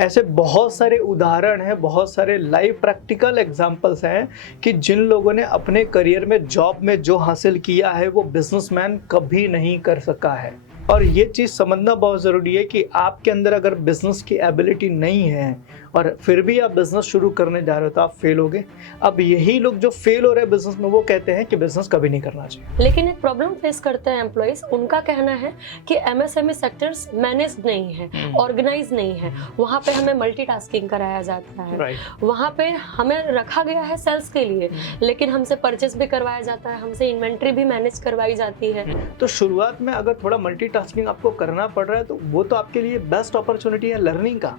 ऐसे बहुत सारे उदाहरण हैं, बहुत सारे लाइव प्रैक्टिकल एग्जांपल्स हैं कि जिन लोगों ने अपने करियर में जॉब में जो हासिल किया है वो बिजनेसमैन कभी नहीं कर सका है। और ये चीज़ समझना बहुत ज़रूरी है कि आपके अंदर अगर बिजनेस की एबिलिटी नहीं है और फिर भी आप बिजनेस शुरू करने जा रहे हो तो आप फेल होगे। अब यही लोग जो फेल हो रहे हैं बिजनेस में वो कहते हैं कि बिजनेस कभी नहीं करना चाहिए। लेकिन एक प्रॉब्लम फेस करते हैं एम्प्लॉइज, उनका कहना है कि एमएसएमई सेक्टर्स मैनेज्ड नहीं है, ऑर्गेनाइज नहीं है। वहाँ पे हमें मल्टीटास्किंग कराया जाता है, राइट। वहाँ पे हमें रखा गया है सेल्स के लिए, लेकिन हमसे परचेस भी करवाया जाता है, हमसे इन्वेंट्री भी मैनेज करवाई जाती है। तो शुरुआत में अगर थोड़ा मल्टीटास्किंग आपको करना पड़ रहा है तो वो तो आपके लिए बेस्ट अपॉर्चुनिटी है लर्निंग का।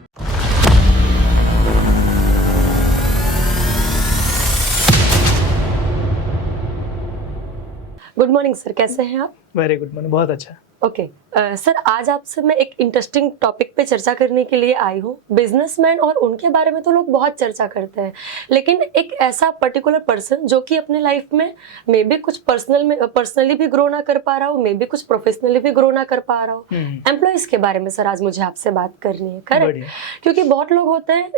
गुड मॉर्निंग सर, कैसे हैं आप? वेरी गुड मैंने बहुत अच्छा। ओके सर, आज आपसे मैं एक इंटरेस्टिंग टॉपिक पे चर्चा करने के लिए आई हूँ। बिजनेसमैन और उनके बारे में तो लोग बहुत चर्चा करते हैं, लेकिन एक ऐसा पर्टिकुलर पर्सन जो कि अपने लाइफ में मे बी कुछ पर्सनली भी ग्रो ना कर पा रहा हो, मे बी कुछ प्रोफेशनली भी ग्रो ना कर पा रहा हो। एम्प्लॉयज के बारे में सर आज मुझे आपसे बात करनी है, करेक्ट? क्योंकि बहुत लोग होते हैं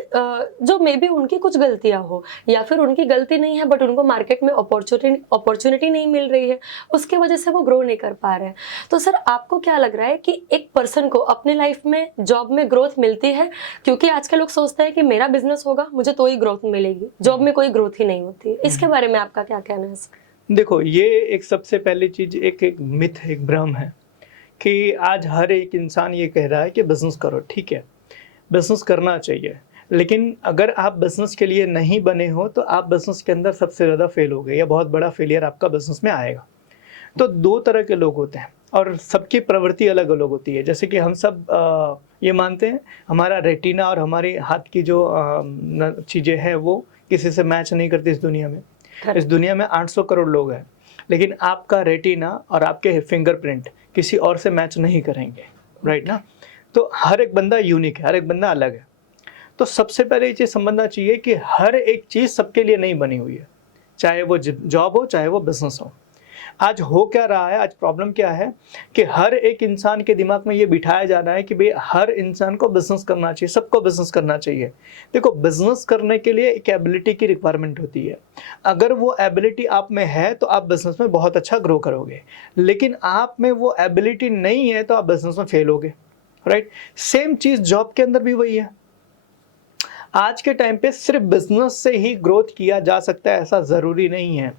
जो मे बी उनकी कुछ गलतियां हो या फिर उनकी गलती नहीं है बट उनको मार्केट में अपॉर्चुनिटी नहीं मिल रही है, उसकी वजह से वो ग्रो नहीं कर पा रहे हैं। तो सर आपको क्या लग रहा है कि एक पर्सन को अपने लाइफ में जॉब में ग्रोथ मिलती है? क्योंकि आजकल लोग सोचते हैं कि मेरा बिजनेस होगा मुझे तो ही ग्रोथ मिलेगी, जॉब में कोई ग्रोथ ही नहीं होती। इसके बारे में आपका क्या कहना है सर? देखो, ये एक सबसे पहली चीज एक मिथ है, एक भ्रम है कि आज हर एक इंसान ये कह रहा है कि बिजनेस करो। ठीक है, बिजनेस करना चाहिए, लेकिन अगर आप बिजनेस के लिए नहीं बने हो तो आप बिजनेस के अंदर सबसे ज़्यादा फेल हो गए या बहुत बड़ा फेलियर आपका बिजनेस में आएगा। तो दो तरह के लोग होते हैं और सबकी प्रवृत्ति अलग अलग होती है। जैसे कि हम सब ये मानते हैं हमारा रेटिना और हमारे हाथ की जो चीज़ें हैं वो किसी से मैच नहीं करती इस दुनिया में। इस दुनिया में 800 करोड़ लोग हैं, लेकिन आपका रेटिना और आपके फिंगरप्रिंट किसी और से मैच नहीं करेंगे, राइट ना? तो हर एक बंदा यूनिक है, हर एक बंदा अलग है। तो सबसे पहले ये चीज़ समझना चाहिए कि हर एक चीज़ सबके लिए नहीं बनी हुई है, चाहे वो जॉब हो चाहे वो बिजनेस हो। आज हो क्या रहा है, आज प्रॉब्लम क्या है कि हर एक इंसान के दिमाग में ये बिठाया जा रहा है कि भाई हर इंसान को बिजनेस करना चाहिए, सबको बिजनेस करना चाहिए। देखो, बिजनेस करने के लिए एक एबिलिटी की रिक्वायरमेंट होती है। अगर वो एबिलिटी आप में है तो आप बिजनेस में बहुत अच्छा ग्रो करोगे, लेकिन आप में वो एबिलिटी नहीं है तो आप बिजनेस में फेल होगे, राइट? सेम चीज़ जॉब के अंदर भी वही है। आज के टाइम पे सिर्फ बिजनेस से ही ग्रोथ किया जा सकता है ऐसा ज़रूरी नहीं है।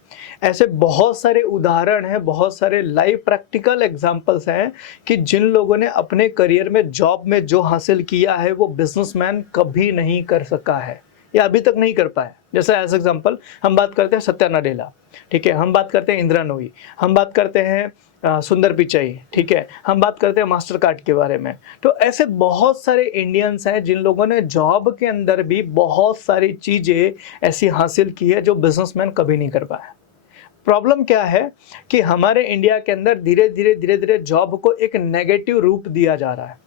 ऐसे बहुत सारे उदाहरण हैं, बहुत सारे लाइव प्रैक्टिकल एग्जांपल्स हैं कि जिन लोगों ने अपने करियर में जॉब में जो हासिल किया है वो बिजनेसमैन कभी नहीं कर सका है या अभी तक नहीं कर पाया। जैसे एज एग्जांपल हम बात करते हैं सत्या नडेला, ठीक है, हम बात करते हैं इंदिरा नूई, हम बात करते हैं सुंदर पिचाई, ठीक है, हम बात करते हैं मास्टर कार्ड के बारे में। तो ऐसे बहुत सारे इंडियंस हैं जिन लोगों ने जॉब के अंदर भी बहुत सारी चीज़ें ऐसी हासिल की है जो बिजनेसमैन कभी नहीं कर पाया। प्रॉब्लम क्या है कि हमारे इंडिया के अंदर धीरे धीरे जॉब को एक नेगेटिव रूप दिया जा रहा है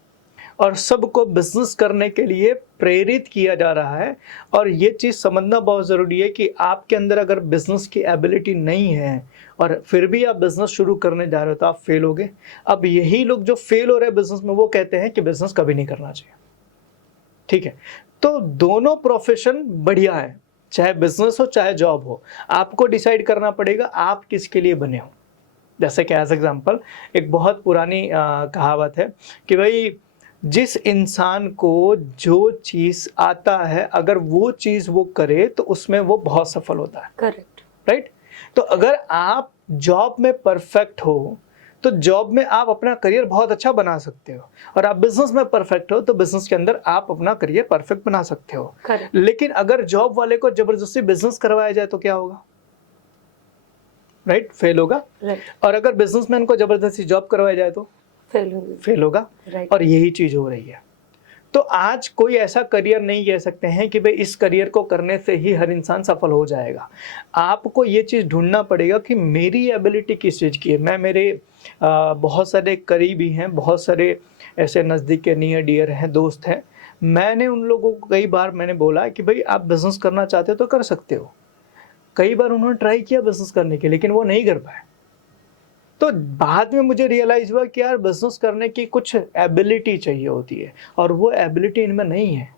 और सबको बिजनेस करने के लिए प्रेरित किया जा रहा है। और ये चीज़ समझना बहुत ज़रूरी है कि आपके अंदर अगर बिजनेस की एबिलिटी नहीं है और फिर भी आप बिजनेस शुरू करने जा रहे हो तो आप फेल होगे। अब यही लोग जो फेल हो रहे हैं बिजनेस में वो कहते हैं कि बिजनेस कभी नहीं करना चाहिए, ठीक है? तो दोनों प्रोफेशन बढ़िया है, चाहे बिजनेस हो चाहे जॉब हो। आपको डिसाइड करना पड़ेगा आप किसके लिए बने हो। जैसे कि एज एग्जाम्पल एक बहुत पुरानी कहावत है कि भाई जिस इंसान को जो चीज़ आता है अगर वो चीज़ वो करे तो उसमें वो बहुत सफल होता है, करेक्ट, राइट? तो अगर आप जॉब में परफेक्ट हो तो जॉब में आप अपना करियर बहुत अच्छा बना सकते हो, और आप बिजनेस में परफेक्ट हो तो बिजनेस के अंदर आप अपना करियर परफेक्ट बना सकते हो। करेक्ट। लेकिन अगर जॉब वाले को जबरदस्ती बिजनेस करवाया जाए तो क्या होगा? राइट, फेल होगा। राइट, और अगर बिजनेसमैन को जबरदस्ती जॉब करवाया जाए तो फेल होगी। फेल होगा। राइट। और यही चीज हो रही है। तो आज कोई ऐसा करियर नहीं कह सकते हैं कि भाई इस करियर को करने से ही हर इंसान सफल हो जाएगा। आपको ये चीज़ ढूंढना पड़ेगा कि मेरी एबिलिटी किस चीज़ की है। मैं मेरे बहुत सारे करीबी हैं, बहुत सारे ऐसे नज़दीक के नियर डियर हैं, दोस्त हैं। मैंने उन लोगों को कई बार मैंने बोला कि भाई आप बिजनेस करना चाहते हो तो कर सकते हो। कई बार उन्होंने ट्राई किया बिजनेस करने के, लेकिन वो नहीं कर पाए। तो बाद में मुझे रियलाइज हुआ कि यार बिजनेस करने की कुछ एबिलिटी चाहिए होती है और वो एबिलिटी इनमें नहीं है।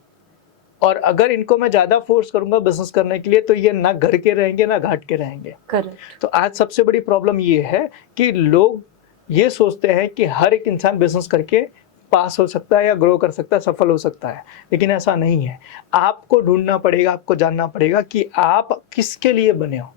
और अगर इनको मैं ज़्यादा फोर्स करूंगा बिजनेस करने के लिए तो ये ना घर के रहेंगे ना घाट के रहेंगे। करेक्ट। तो आज सबसे बड़ी प्रॉब्लम ये है कि लोग ये सोचते हैं कि हर एक इंसान बिजनेस करके पास हो सकता है या ग्रो कर सकता है, सफल हो सकता है, लेकिन ऐसा नहीं है। आपको ढूंढना पड़ेगा, आपको जानना पड़ेगा कि आप किसके लिए बने हो,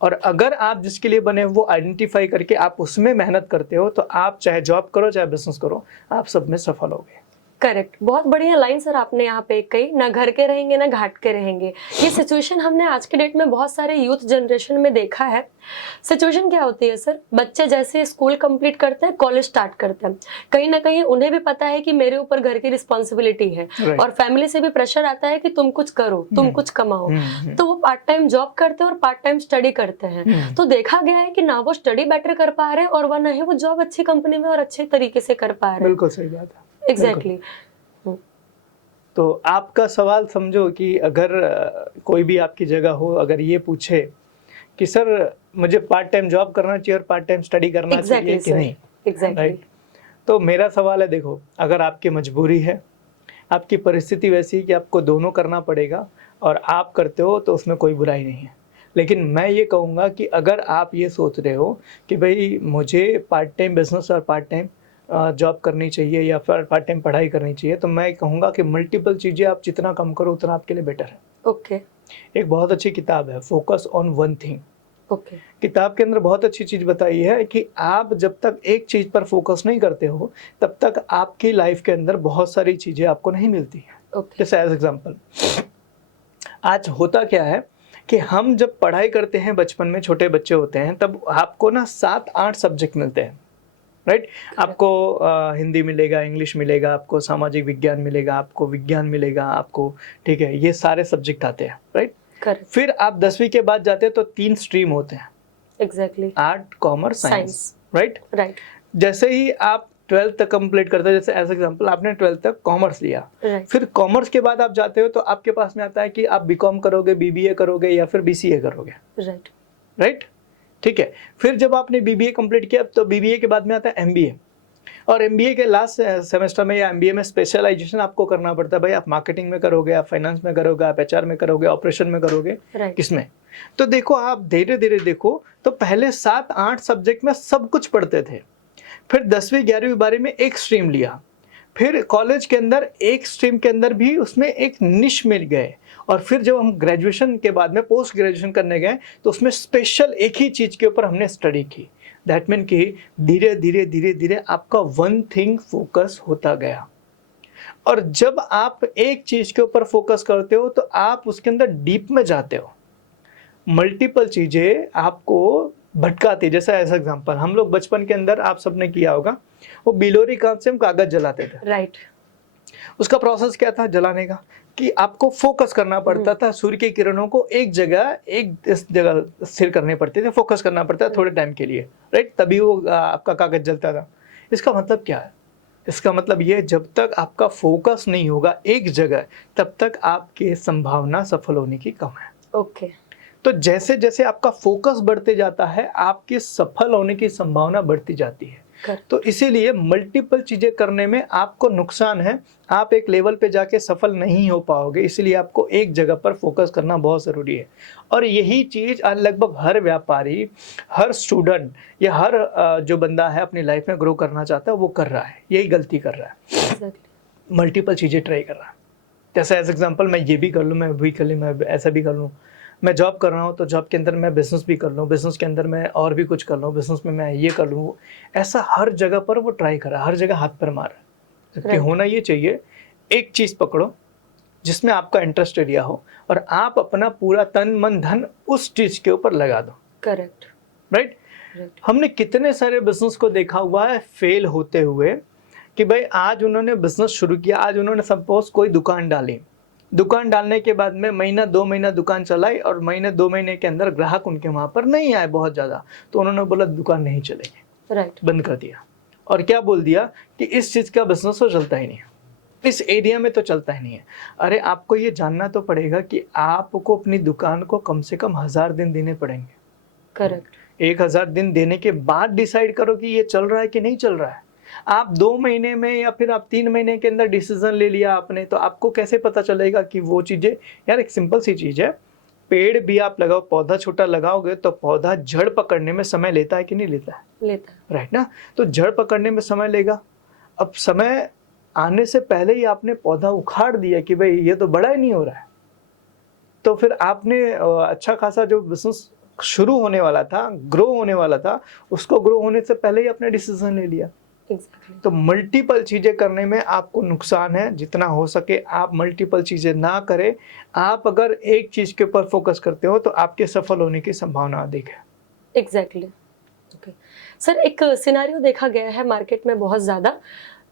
और अगर आप जिसके लिए बने हो वो आइडेंटिफाई करके आप उसमें मेहनत करते हो तो आप चाहे जॉब करो चाहे बिजनेस करो, आप सब में सफल होगे। करेक्ट। बहुत बढ़िया लाइन सर आपने यहाँ पे कही, ना घर के रहेंगे ना घाट के रहेंगे। ये सिचुएशन हमने आज के डेट में बहुत सारे यूथ जनरेशन में देखा है। सिचुएशन क्या होती है सर, बच्चे जैसे स्कूल कंप्लीट करते हैं, कॉलेज स्टार्ट करते हैं, कहीं ना कहीं उन्हें भी पता है कि मेरे ऊपर घर की रिस्पॉन्सिबिलिटी है और फैमिली से भी प्रेशर आता है कि तुम कुछ करो, तुम कुछ कमाओ, तो वो पार्ट टाइम जॉब करते हैं और पार्ट टाइम स्टडी करते हैं। तो देखा गया है कि ना वो स्टडी बेटर कर पा रहे हैं और वह ना ही वो जॉब अच्छी कंपनी में और अच्छे तरीके से कर पा रहे हैं। बिल्कुल सही बात है। एग्जैक्टली। तो आपका सवाल समझो कि अगर कोई भी आपकी जगह हो, अगर ये पूछे कि सर मुझे पार्ट टाइम जॉब करना चाहिए और पार्ट टाइम स्टडी करना चाहिए कि नहीं, एग्जैक्टली, तो मेरा सवाल है, देखो अगर आपकी मजबूरी है, आपकी परिस्थिति वैसी है कि आपको दोनों करना पड़ेगा और आप करते हो तो उसमें कोई बुराई नहीं है। लेकिन मैं ये कहूँगा कि अगर आप ये सोच रहे हो कि भाई मुझे पार्ट टाइम बिजनेस और पार्ट टाइम जॉब करनी चाहिए या फिर पार्ट टाइम पढ़ाई करनी चाहिए, तो मैं कहूँगा कि मल्टीपल चीज़ें आप जितना कम करो उतना आपके लिए बेटर है। ओके। एक बहुत अच्छी किताब है, focus on one thing. Okay. किताब के अंदर बहुत अच्छी चीज़ बताई है कि आप जब तक एक चीज़ पर फोकस नहीं करते हो तब तक आपकी लाइफ के अंदर बहुत सारी चीज़ें आपको नहीं मिलती हैं। जैसे एज एग्जाम्पल, आज होता क्या है कि हम जब पढ़ाई करते हैं, बचपन में छोटे बच्चे होते हैं, तब आपको ना 7-8 सब्जेक्ट मिलते हैं, राइट? आपको हिंदी मिलेगा, इंग्लिश मिलेगा, आपको सामाजिक विज्ञान मिलेगा, आपको विज्ञान मिलेगा, आपको, ठीक है, ये सारे सब्जेक्ट आते हैं, राइट? फिर आप 10वीं के बाद जाते हैं तो 3 स्ट्रीम होते हैं, exactly, art, commerce, science, right? जैसे ही आप 12th तक कंप्लीट करते हैं, जैसे एज एग्जांपल आपने 12th तक कॉमर्स लिया, फिर कॉमर्स के बाद आप जाते हो तो आपके पास में आता है कि आप बीकॉम करोगे, बीबीए करोगे या फिर बीसीए करोगे, राइट? ठीक है। फिर जब आपने बीबीए कंप्लीट किया तो बीबीए के बाद में आता है एमबीए, और एमबीए के लास्ट सेमेस्टर में या एमबीए में स्पेशलाइजेशन आपको करना पड़ता है। भाई आप मार्केटिंग में करोगे, आप फाइनेंस में करोगे, आप एचआर में करोगे, ऑपरेशन में करोगे, किसमें? तो देखो आप धीरे धीरे देखो तो पहले 7-8 सब्जेक्ट में सब कुछ पढ़ते थे, फिर 10वीं 11वीं 12वीं में एक स्ट्रीम लिया, फिर कॉलेज के अंदर एक स्ट्रीम के अंदर भी उसमें एक निश मिल गए, और फिर जब हम ग्रेजुएशन के बाद में पोस्ट ग्रेजुएशन करने गए तो उसमें स्पेशल एक ही चीज़ के ऊपर हमने स्टडी की। दैट मीन कि धीरे धीरे धीरे धीरे आपका वन थिंग फोकस होता गया, और जब आप एक चीज़ के ऊपर फोकस करते हो तो आप उसके अंदर डीप में जाते हो, मल्टीपल चीज़ें आपको भटकाती। जैसा ऐसा एग्जांपल, हम लोग बचपन के अंदर, आप सबने किया होगा, वो बिलोरी कांच से हम कागज जलाते थे, राइट? उसका प्रोसेस क्या था जलाने का, कि आपको फोकस करना पड़ता था, सूर्य की किरणों को एक इस जगह स्थिर करने पड़ते थे, फोकस करना पड़ता था थोड़े टाइम के लिए, राइट? तभी वो आपका कागज जलता था। इसका मतलब क्या है? इसका मतलब ये, जब तक आपका फोकस नहीं होगा एक जगह, तब तक आपकी संभावना सफल होने की कम है। ओके। तो जैसे जैसे आपका फोकस बढ़ते जाता है, आपके सफल होने की संभावना बढ़ती जाती है। तो इसीलिए मल्टीपल चीजें करने में आपको नुकसान है, आप एक लेवल पे जाके सफल नहीं हो पाओगे, इसलिए आपको एक जगह पर फोकस करना बहुत ज़रूरी है। और यही चीज़ लगभग हर व्यापारी, हर स्टूडेंट या हर जो बंदा है अपनी लाइफ में ग्रो करना चाहता है वो कर रहा है, यही गलती कर रहा है, मल्टीपल चीज़ें ट्राई कर रहा है। जैसे एज एग्जाम्पल, मैं ये भी कर लूँ, मैं भी कर लूँ, मैं ऐसा भी कर लूँ, मैं जॉब कर रहा हूँ तो जॉब के अंदर मैं बिज़नेस भी कर लूँ, बिज़नेस के अंदर मैं और भी कुछ कर लूँ, बिज़नेस में मैं ये कर लूँ, ऐसा हर जगह पर वो ट्राई कर रहा है, हर जगह हाथ पर मार रहा है। जबकि होना ये चाहिए, एक चीज़ पकड़ो जिसमें आपका इंटरेस्ट एरिया हो और आप अपना पूरा तन मन धन उस चीज़ के ऊपर लगा दो। Correct, right? हमने कितने सारे बिजनेस को देखा हुआ है फेल होते हुए, कि भाई आज उन्होंने बिजनेस शुरू किया, आज उन्होंने सपोज कोई दुकान डाली, दुकान डालने के बाद में महीना 2 महीना दुकान चलाई और महीने 2 महीने के अंदर ग्राहक उनके वहाँ पर नहीं आए बहुत ज़्यादा, तो उन्होंने बोला दुकान नहीं चलेगी, राइट, बंद कर दिया। और क्या बोल दिया कि इस चीज़ का बिजनेस तो चलता ही नहीं है, इस एरिया में तो चलता ही नहीं है। अरे आपको ये जानना तो पड़ेगा कि आपको अपनी दुकान को कम से कम 1000 दिन देने पड़ेंगे। करेक्ट। 1000 दिन देने के बाद डिसाइड करो कि ये चल रहा है कि नहीं चल रहा है। आप 2 महीने में या फिर आप 3 महीने के अंदर डिसीजन ले लिया आपने, तो आपको कैसे पता चलेगा कि वो चीज़ें, यार एक सिंपल सी चीज़ है, पेड़ भी आप लगाओ, पौधा छोटा लगाओगे तो पौधा जड़ पकड़ने में समय लेता है कि नहीं लेता है? लेता है। राइट ना? तो जड़ पकड़ने में समय लेगा। अब समय आने से पहले ही आपने पौधा उखाड़ दिया कि भाई ये तो बड़ा ही नहीं हो रहा है, तो फिर आपने अच्छा खासा जो बिजनेस शुरू होने वाला था, ग्रो होने वाला था, उसको ग्रो होने से पहले ही आपने डिसीजन ले लिया। एग्जैक्टली। तो मल्टीपल चीज़ें करने में आपको नुकसान है। जितना हो सके आप मल्टीपल चीज़ें ना करें। आप अगर एक चीज़ के ऊपर फोकस करते हो तो आपके सफल होने की संभावना अधिक है। एग्जैक्टली। ओके सर, एक सिनेरियो देखा गया है मार्केट में बहुत ज़्यादा,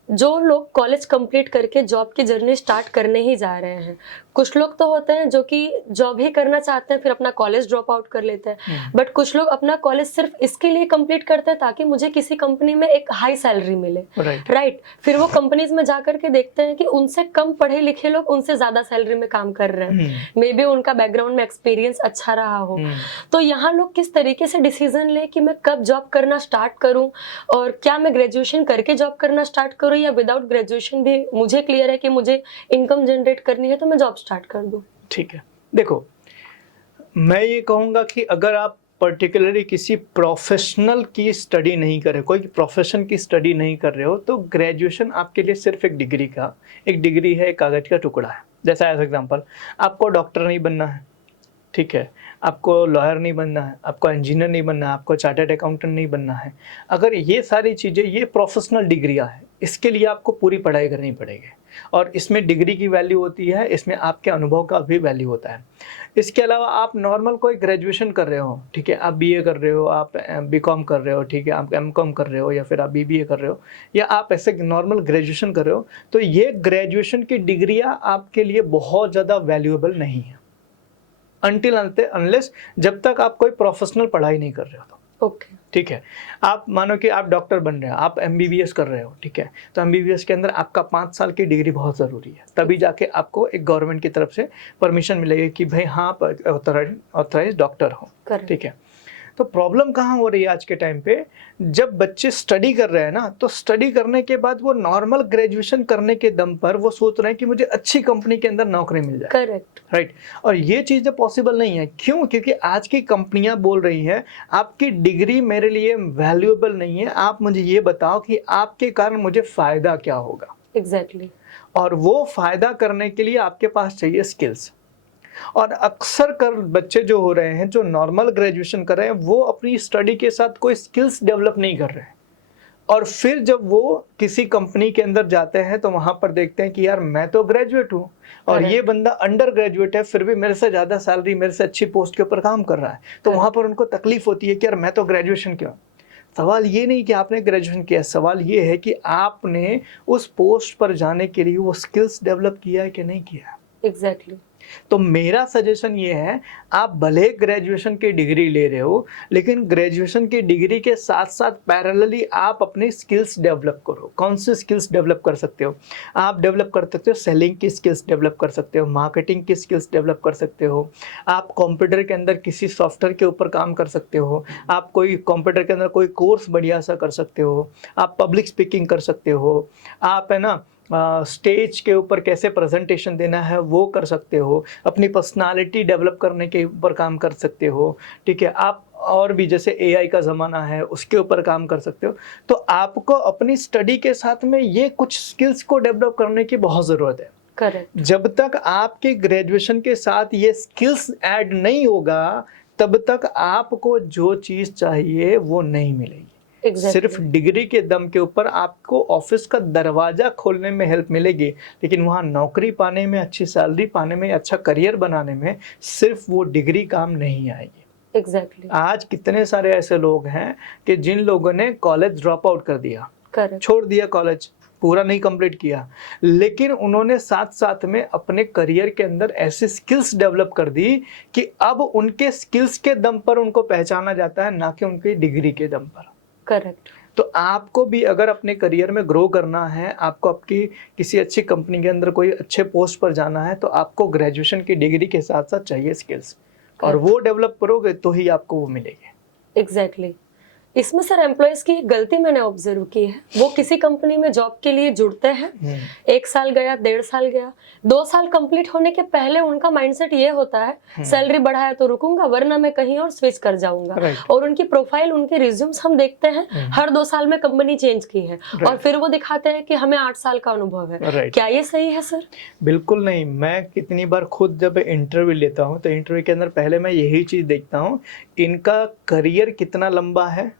जो लोग कॉलेज कंप्लीट करके जॉब की जर्नी स्टार्ट करने ही जा रहे हैं, कुछ लोग तो होते हैं जो कि जॉब ही करना चाहते हैं, फिर अपना कॉलेज ड्रॉप आउट कर लेते हैं, बट कुछ लोग अपना कॉलेज सिर्फ इसके लिए कंप्लीट करते हैं ताकि मुझे किसी कंपनी में एक हाई सैलरी मिले। राइट। फिर वो कंपनीज में जा करके देखते हैं कि उनसे कम पढ़े लिखे लोग उनसे ज्यादा सैलरी में काम कर रहे हैं, मे बी उनका बैकग्राउंड में एक्सपीरियंस अच्छा रहा हो। तो यहाँ लोग किस तरीके से डिसीजन ले कि मैं कब जॉब करना स्टार्ट करूँ, और क्या मैं ग्रेजुएशन करके जॉब करना स्टार्ट करूँ या विदाउट ग्रेजुएशन भी मुझे क्लियर है कि मुझे इनकम जनरेट करनी है तो मैं जॉब स्टार्ट कर दूं? ठीक है, देखो मैं ये कहूँगा कि अगर आप पर्टिकुलरली किसी प्रोफेशनल की स्टडी नहीं कर रहे, कोई प्रोफेशन की स्टडी नहीं कर रहे हो, तो ग्रेजुएशन आपके लिए सिर्फ एक डिग्री है, एक कागज का टुकड़ा है। जैसा एज एग्जांपल, आपको डॉक्टर नहीं बनना है, ठीक है, आपको लॉयर नहीं बनना है, आपको इंजीनियर नहीं बनना है, आपको चार्टर्ड अकाउंटेंट नहीं बनना है। अगर ये सारी चीज़ें, ये प्रोफेशनल डिग्रियां हैं, इसके लिए आपको पूरी पढ़ाई करनी पड़ेगी, और इसमें डिग्री की वैल्यू होती है, इसमें आपके अनुभव का भी वैल्यू होता है। इसके अलावा आप नॉर्मल कोई ग्रेजुएशन कर रहे हो, ठीक है, आप बीए कर रहे हो, आप बीकॉम कर रहे हो, ठीक है, आप एमकॉम कर रहे हो, या फिर आप बीबीए कर रहे हो, या आप ऐसे नॉर्मल ग्रेजुएशन कर रहे हो, तो ये ग्रेजुएशन की डिग्रियां आपके लिए बहुत ज़्यादा वैल्यूएबल नहीं है अनटिल अनलेस, जब तक आप कोई प्रोफेशनल पढ़ाई नहीं कर रहे हो तो। ओके। ठीक है, आप मानो कि आप डॉक्टर बन रहे हो, आप एमबीबीएस कर रहे हो, ठीक है, तो एमबीबीएस के अंदर आपका 5 साल की डिग्री बहुत ज़रूरी है, तभी जाके आपको एक गवर्नमेंट की तरफ से परमिशन मिलेगी कि भाई हाँ आप ऑथराइज डॉक्टर हो। ठीक है, तो प्रॉब्लम कहाँ हो रही है आज के टाइम पे, जब बच्चे स्टडी कर रहे हैं ना, तो स्टडी करने के बाद वो नॉर्मल ग्रेजुएशन करने के दम पर वो सोच रहे हैं कि मुझे अच्छी कंपनी के अंदर नौकरी मिल जाए। करेक्ट। राइट, और ये चीज़ें पॉसिबल नहीं है। क्यों? क्योंकि आज की कंपनियां बोल रही हैं आपकी डिग्री मेरे लिए वैल्यूएबल नहीं है, आप मुझे ये बताओ कि आपके कारण मुझे फ़ायदा क्या होगा। एग्जैक्टली। और वो फ़ायदा करने के लिए आपके पास चाहिए स्किल्स। और अक्सर कर बच्चे जो हो रहे हैं, जो नॉर्मल ग्रेजुएशन कर रहे हैं, वो अपनी स्टडी के साथ कोई स्किल्स डेवलप नहीं कर रहे हैं, और फिर जब वो किसी कंपनी के अंदर जाते हैं तो वहां पर देखते हैं कि यार मैं तो ग्रेजुएट हूँ और ये बंदा अंडर ग्रेजुएट है, फिर भी मेरे से ज़्यादा सैलरी, मेरे से अच्छी पोस्ट के ऊपर काम कर रहा है, तो वहां पर उनको तकलीफ होती है कि यार मैं तो ग्रेजुएशन क्यों। सवाल ये नहीं कि आपने ग्रेजुएशन किया, सवाल ये है कि आपने उस पोस्ट पर जाने के लिए वो स्किल्स डेवलप किया है कि नहीं किया। एग्जैक्टली। तो मेरा सजेशन ये है, आप भले ग्रेजुएशन की डिग्री ले रहे हो, लेकिन ग्रेजुएशन की डिग्री के साथ साथ पैरेलली आप अपनी स्किल्स डेवलप करो। कौन सी स्किल्स डेवलप कर सकते हो? आप डेवलप कर सकते हो सेलिंग की स्किल्स डेवलप कर सकते हो, मार्केटिंग की स्किल्स डेवलप कर सकते हो, आप कंप्यूटर के अंदर किसी सॉफ्टवेयर के ऊपर काम कर सकते हो, आप कोई कंप्यूटर के अंदर कोई कोर्स बढ़िया सा कर सकते हो, आप पब्लिक स्पीकिंग कर सकते हो, आप है ना स्टेज के ऊपर कैसे प्रेजेंटेशन देना है वो कर सकते हो, अपनी पर्सनालिटी डेवलप करने के ऊपर काम कर सकते हो। ठीक है, आप और भी जैसे एआई का ज़माना है उसके ऊपर काम कर सकते हो। तो आपको अपनी स्टडी के साथ में ये कुछ स्किल्स को डेवलप करने की बहुत ज़रूरत है। करेक्ट। जब तक आपके ग्रेजुएशन के साथ ये स्किल्स ऐड नहीं होगा, तब तक आपको जो चीज़ चाहिए वो नहीं मिलेगी। सिर्फ डिग्री के दम के ऊपर आपको ऑफिस का दरवाजा खोलने में हेल्प मिलेगी, लेकिन वहाँ नौकरी पाने में, अच्छी सैलरी पाने में, अच्छा करियर बनाने में सिर्फ वो डिग्री काम नहीं आएगी। एग्जैक्टली। आज कितने सारे ऐसे लोग हैं कि जिन लोगों ने कॉलेज ड्रॉप आउट कर दिया, छोड़ दिया कॉलेज, पूरा नहीं कंप्लीट किया, लेकिन उन्होंने साथ साथ में अपने करियर के अंदर ऐसी स्किल्स डेवलप कर दी कि अब उनके स्किल्स के दम पर उनको पहचाना जाता है, ना कि उनकी डिग्री के दम पर। करेक्ट। तो आपको भी अगर अपने करियर में ग्रो करना है, आपको आपकी किसी अच्छी कंपनी के अंदर कोई अच्छे पोस्ट पर जाना है, तो आपको ग्रेजुएशन की डिग्री के साथ साथ चाहिए स्किल्स, और वो डेवलप करोगे तो ही आपको वो मिलेगी। एग्जैक्टली। इसमें सर एम्प्लॉयज की एक गलती मैंने ऑब्जर्व की है, वो किसी कंपनी में जॉब के लिए जुड़ते हैं, 1 साल गया, 1.5 साल गया, 2 साल कंप्लीट होने के पहले उनका माइंडसेट ये होता है सैलरी बढ़ाया तो रुकूंगा वरना मैं कहीं और स्विच कर जाऊंगा। Right. और उनकी प्रोफाइल, उनके रिज्यूम्स हम देखते हैं हर 2 साल में कंपनी चेंज की है और फिर वो दिखाते हैं कि हमें 8 साल का अनुभव है। Right. क्या ये सही है सर? बिल्कुल नहीं। मैं कितनी बार खुद जब इंटरव्यू लेता हूँ तो इंटरव्यू के अंदर पहले मैं यही चीज़ देखता हूँ, इनका करियर कितना लंबा है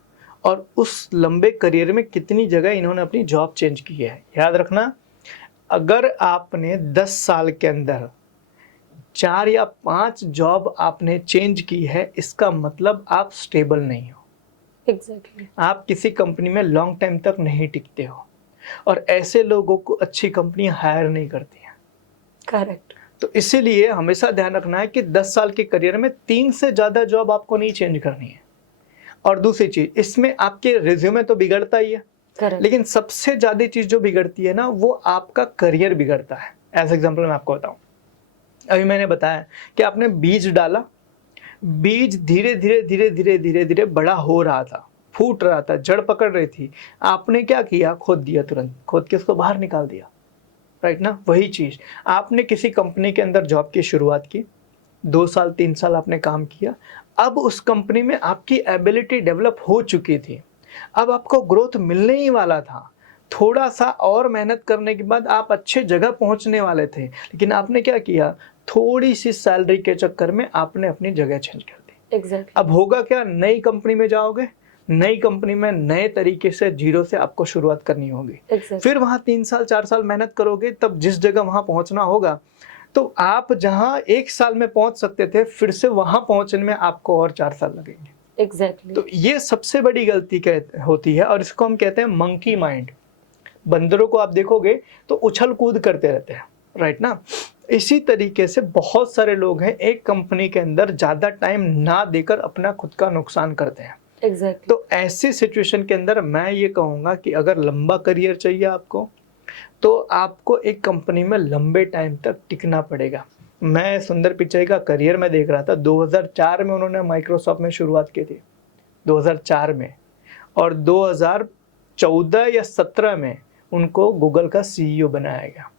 और उस लंबे करियर में कितनी जगह इन्होंने अपनी जॉब चेंज की है। याद रखना, अगर आपने 10 साल के अंदर 4 या 5 जॉब आपने चेंज की है, इसका मतलब आप स्टेबल नहीं हो। एग्जैक्टली। आप किसी कंपनी में लॉन्ग टाइम तक नहीं टिकते हो और ऐसे लोगों को अच्छी कंपनी हायर नहीं करती हैं। करेक्ट। तो इसीलिए हमेशा ध्यान रखना है कि 10 साल के करियर में 3 से ज़्यादा जॉब आपको नहीं चेंज करनी है। और दूसरी चीज़, इसमें आपके रिज्यूमे तो बिगड़ता ही है, करेक्ट। लेकिन सबसे ज़्यादा चीज़ जो बिगड़ती है ना, वो आपका करियर बिगड़ता है। एज एग्जाम्पल मैं आपको बताऊँ, अभी मैंने बताया कि आपने बीज डाला, बीज धीरे धीरे धीरे धीरे धीरे धीरे बड़ा हो रहा था, फूट रहा था, जड़ पकड़ रही थी। आपने क्या किया? खोद दिया, तुरंत खोद के उसको बाहर निकाल दिया। राइट ना? वही चीज़, आपने किसी कंपनी के अंदर जॉब की शुरुआत की, 2 साल 3 साल आपने काम किया, अब उस कंपनी में आपकी एबिलिटी डेवलप हो चुकी थी, अब आपको ग्रोथ मिलने ही वाला था। थोड़ा सा और मेहनत करने के बाद आप अच्छे जगह पहुंचने वाले थे, लेकिन आपने क्या किया? थोड़ी सी सैलरी के चक्कर में आपने अपनी जगह चेंज कर दी। एग्जैक्टली। अब होगा क्या? नई कंपनी में जाओगे, नई कंपनी में नए तरीके से जीरो से आपको शुरुआत करनी होगी। फिर वहाँ 3 साल 4 साल मेहनत करोगे, तब जिस जगह वहाँ पहुँचना होगा, तो आप जहाँ 1 साल में पहुँच सकते थे, फिर से वहाँ पहुँचने में आपको और 4 साल लगेंगे। एग्जैक्टली। तो ये सबसे बड़ी गलती होती है और इसको हम कहते हैं मंकी माइंड। बंदरों को आप देखोगे तो उछल कूद करते रहते हैं, राइट ना? इसी तरीके से बहुत सारे लोग हैं, एक कंपनी के अंदर ज़्यादा टाइम ना देकर अपना खुद का नुकसान करते हैं। एग्जैक्टली। तो ऐसी सिचुएशन के अंदर मैं ये कहूँगा कि अगर लंबा करियर चाहिए आपको, तो आपको एक कंपनी में लंबे टाइम तक टिकना पड़ेगा। मैं सुंदर पिचाई का करियर में देख रहा था, 2004 में उन्होंने माइक्रोसॉफ्ट में शुरुआत की थी, 2004 में, और 2014 या 17 में उनको गूगल का सीईओ बनाया गया।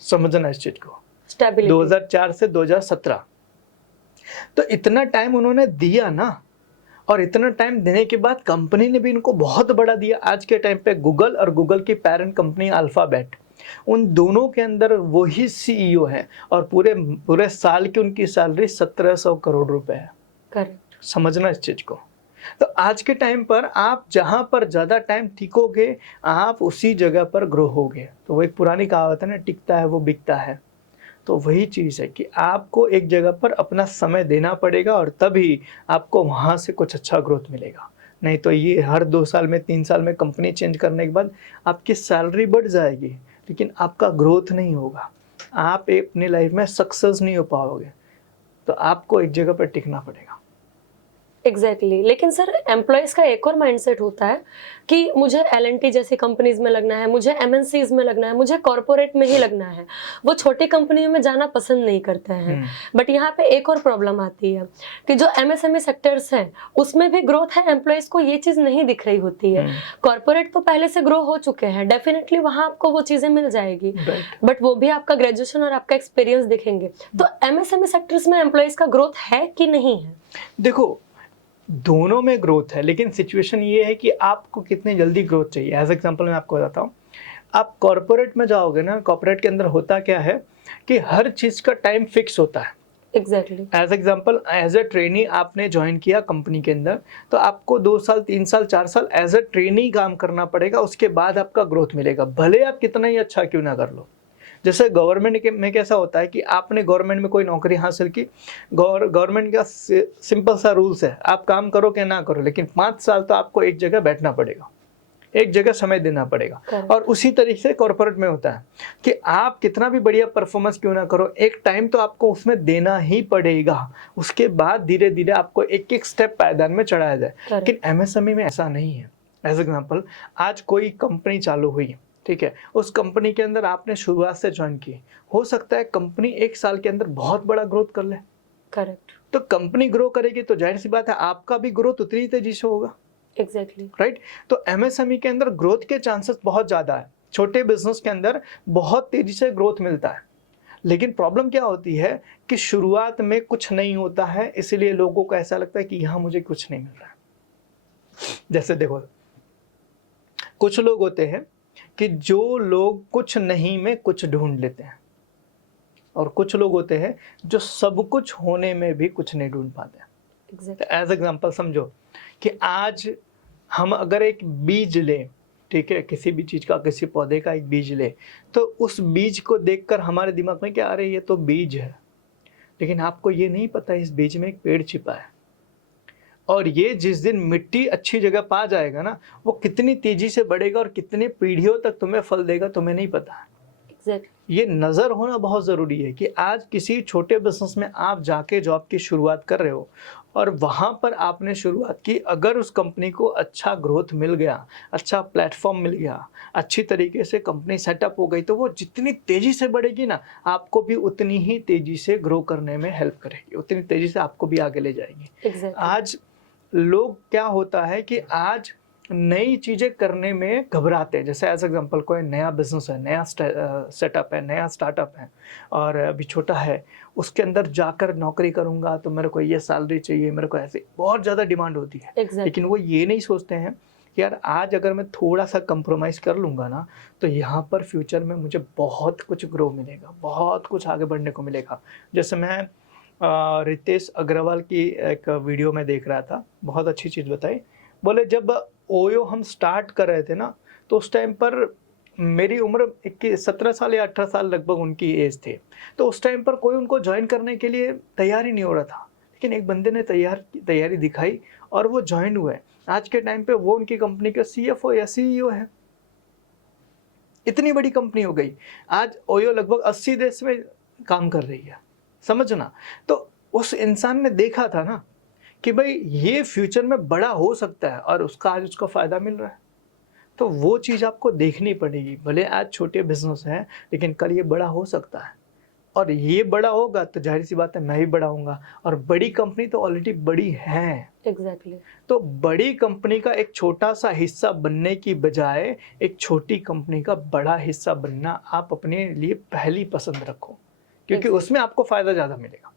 समझना इस चीज को, 2004 से 2017। तो इतना टाइम उन्होंने दिया ना, और इतना टाइम देने के बाद कंपनी ने भी इनको बहुत बड़ा दिया। आज के टाइम पे गूगल और गूगल की पेरेंट कंपनी अल्फाबेट, उन दोनों के अंदर वही सीईओ है और पूरे साल की उनकी सैलरी 1700 करोड़ रुपए है। करेक्ट। समझना इस चीज को। तो आज के टाइम पर आप जहां पर ज्यादा टाइम टिकोगे, आप उसी जगह पर ग्रो होगे। तो वो एक पुरानी कहावत है ना, टिकता है वो बिकता है। तो वही चीज़ है कि आपको एक जगह पर अपना समय देना पड़ेगा और तभी आपको वहाँ से कुछ अच्छा ग्रोथ मिलेगा। नहीं तो ये हर 2 साल में 3 साल में कंपनी चेंज करने के बाद आपकी सैलरी बढ़ जाएगी, लेकिन आपका ग्रोथ नहीं होगा, आप अपनी लाइफ में सक्सेस नहीं हो पाओगे। तो आपको एक जगह पर टिकना पड़ेगा। एग्जैक्टली। लेकिन सर एम्प्लॉयज का एक और माइंडसेट होता है कि मुझे एल&टी जैसी कंपनीज में लगना है, मुझे एमएनसीज में लगना है, मुझे कॉर्पोरेट में ही लगना है। वो छोटी कंपनियों में जाना पसंद नहीं करते हैं। बट यहाँ पे एक और प्रॉब्लम आती है कि जो एमएसएमई सेक्टर्स हैं उसमें भी ग्रोथ है, एम्प्लॉयज को ये चीज नहीं दिख रही होती है। कॉर्पोरेट तो पहले से ग्रो हो चुके हैं, डेफिनेटली वहां आपको वो चीजें मिल जाएगी, बट वो भी आपका ग्रेजुएशन और आपका एक्सपीरियंस दिखेंगे। तो एमएसएमई सेक्टर्स में एम्प्लॉयज का ग्रोथ है कि नहीं है? देखो, दोनों में ग्रोथ है, लेकिन सिचुएशन ये है कि आपको कितनी जल्दी ग्रोथ चाहिए। एज एग्जांपल मैं आपको बताता हूँ, आप कॉर्पोरेट में जाओगे ना, कॉर्पोरेट के अंदर होता क्या है कि हर चीज़ का टाइम फिक्स होता है। Exactly. As example, as a trainee आपने ज्वाइन किया कंपनी के अंदर, तो आपको 2 साल 3 साल 4 साल एज ए ट्रेनी काम करना पड़ेगा, उसके बाद आपका ग्रोथ मिलेगा, भले आप कितना ही अच्छा क्यों ना कर लो। जैसे गवर्नमेंट में कैसा होता है कि आपने गवर्नमेंट में कोई नौकरी हासिल की, गवर्नमेंट का सिंपल सा रूल्स है, आप काम करो कि ना करो, लेकिन 5 साल तो आपको एक जगह बैठना पड़ेगा, एक जगह समय देना पड़ेगा। और उसी तरीके से कॉर्पोरेट में होता है कि आप कितना भी बढ़िया परफॉर्मेंस क्यों ना करो, एक टाइम तो आपको उसमें देना ही पड़ेगा, उसके बाद धीरे धीरे आपको एक एक स्टेप पायदान में चढ़ाया जाए। लेकिन एमएसएमई में ऐसा नहीं है। एज एग्जाम्पल, आज कोई कंपनी चालू हुई, ठीक है, उस कंपनी के अंदर आपने शुरुआत से ज्वाइन की, हो सकता है कंपनी 1 साल के अंदर बहुत बड़ा ग्रोथ कर ले। करेक्ट। तो कंपनी ग्रो करेगी तो जाहिर सी बात है आपका भी ग्रोथ उतनी तेजी से होगा। एग्जैक्टली। राइट। तो एमएसएमई के अंदर ग्रोथ के चांसेस बहुत ज़्यादा है, छोटे बिजनेस के अंदर बहुत तेजी से ग्रोथ मिलता है। लेकिन प्रॉब्लम क्या होती है कि शुरुआत में कुछ नहीं होता है, इसलिए लोगों को ऐसा लगता है कि यहाँ मुझे कुछ नहीं मिल रहा है। जैसे देखो, कुछ लोग होते हैं कि जो लोग कुछ नहीं में कुछ ढूंढ लेते हैं, और कुछ लोग होते हैं जो सब कुछ होने में भी कुछ नहीं ढूंढ पाते हैं। एग्जैक्टली। एज एग्जाम्पल समझो कि आज हम अगर एक बीज लें, ठीक है, किसी भी चीज़ का, किसी पौधे का एक बीज ले, तो उस बीज को देखकर हमारे दिमाग में क्या आ रहा है, ये तो बीज है। लेकिन आपको ये नहीं पता इस बीज में एक पेड़ छिपा है, और ये जिस दिन मिट्टी अच्छी जगह पा जाएगा ना, वो कितनी तेजी से बढ़ेगा और कितनी पीढ़ियों तक तुम्हें फल देगा, तुम्हें नहीं पता है। एग्जैक्टली। ये नज़र होना बहुत ज़रूरी है कि आज किसी छोटे बिजनेस में आप जाके जॉब की शुरुआत कर रहे हो, और वहाँ पर आपने शुरुआत की, अगर उस कंपनी को अच्छा ग्रोथ मिल गया, अच्छा प्लेटफॉर्म मिल गया, अच्छी तरीके से कंपनी सेटअप हो गई, तो वो जितनी तेज़ी से बढ़ेगी ना, आपको भी उतनी ही तेज़ी से ग्रो करने में हेल्प करेगी, उतनी तेज़ी से आपको भी आगे ले जाएगी। एग्जैक्टली। आज लोग क्या होता है कि आज नई चीज़ें करने में घबराते हैं। जैसे एज एग्जांपल कोई नया बिजनेस है, नया सेटअप है, नया स्टार्टअप है, और अभी छोटा है, उसके अंदर जाकर नौकरी करूंगा तो मेरे को ये सैलरी चाहिए, मेरे को ऐसे बहुत ज़्यादा डिमांड होती है। Exactly. लेकिन वो ये नहीं सोचते हैं कि यार आज अगर मैं थोड़ा सा कंप्रोमाइज़ कर लूँगा ना, तो यहाँ पर फ्यूचर में मुझे बहुत कुछ ग्रो मिलेगा, बहुत कुछ आगे बढ़ने को मिलेगा। जैसे मैं रितेश अग्रवाल की एक वीडियो में देख रहा था, बहुत अच्छी चीज़ बताई। बोले जब ओयो हम स्टार्ट कर रहे थे ना, तो उस टाइम पर मेरी उम्र 17 साल या 18 साल लगभग उनकी एज थे। तो उस टाइम पर कोई उनको ज्वाइन करने के लिए तैयार ही नहीं हो रहा था, लेकिन एक बंदे ने तैयारी दिखाई और वो ज्वाइन हुए। आज के टाइम पे वो उनकी कंपनी का CFO या CEO है। इतनी बड़ी कंपनी हो गई। आज ओयो लगभग 80 देश में काम कर रही है, समझना। तो उस इंसान ने देखा था ना कि भाई ये फ्यूचर में बड़ा हो सकता है, और उसका आज उसको फ़ायदा मिल रहा है। तो वो चीज़ आपको देखनी पड़ेगी। भले आज छोटे बिजनेस हैं, लेकिन कल ये बड़ा हो सकता है, और ये बड़ा होगा तो जाहिर सी बात है मैं भी बड़ा होऊंगा, और बड़ी कंपनी तो ऑलरेडी बड़ी है। एग्जैक्टली। तो बड़ी कंपनी का एक छोटा सा हिस्सा बनने की बजाय एक छोटी कंपनी का बड़ा हिस्सा बनना आप अपने लिए पहली पसंद रखो, क्योंकि उसमें आपको फ़ायदा ज़्यादा मिलेगा।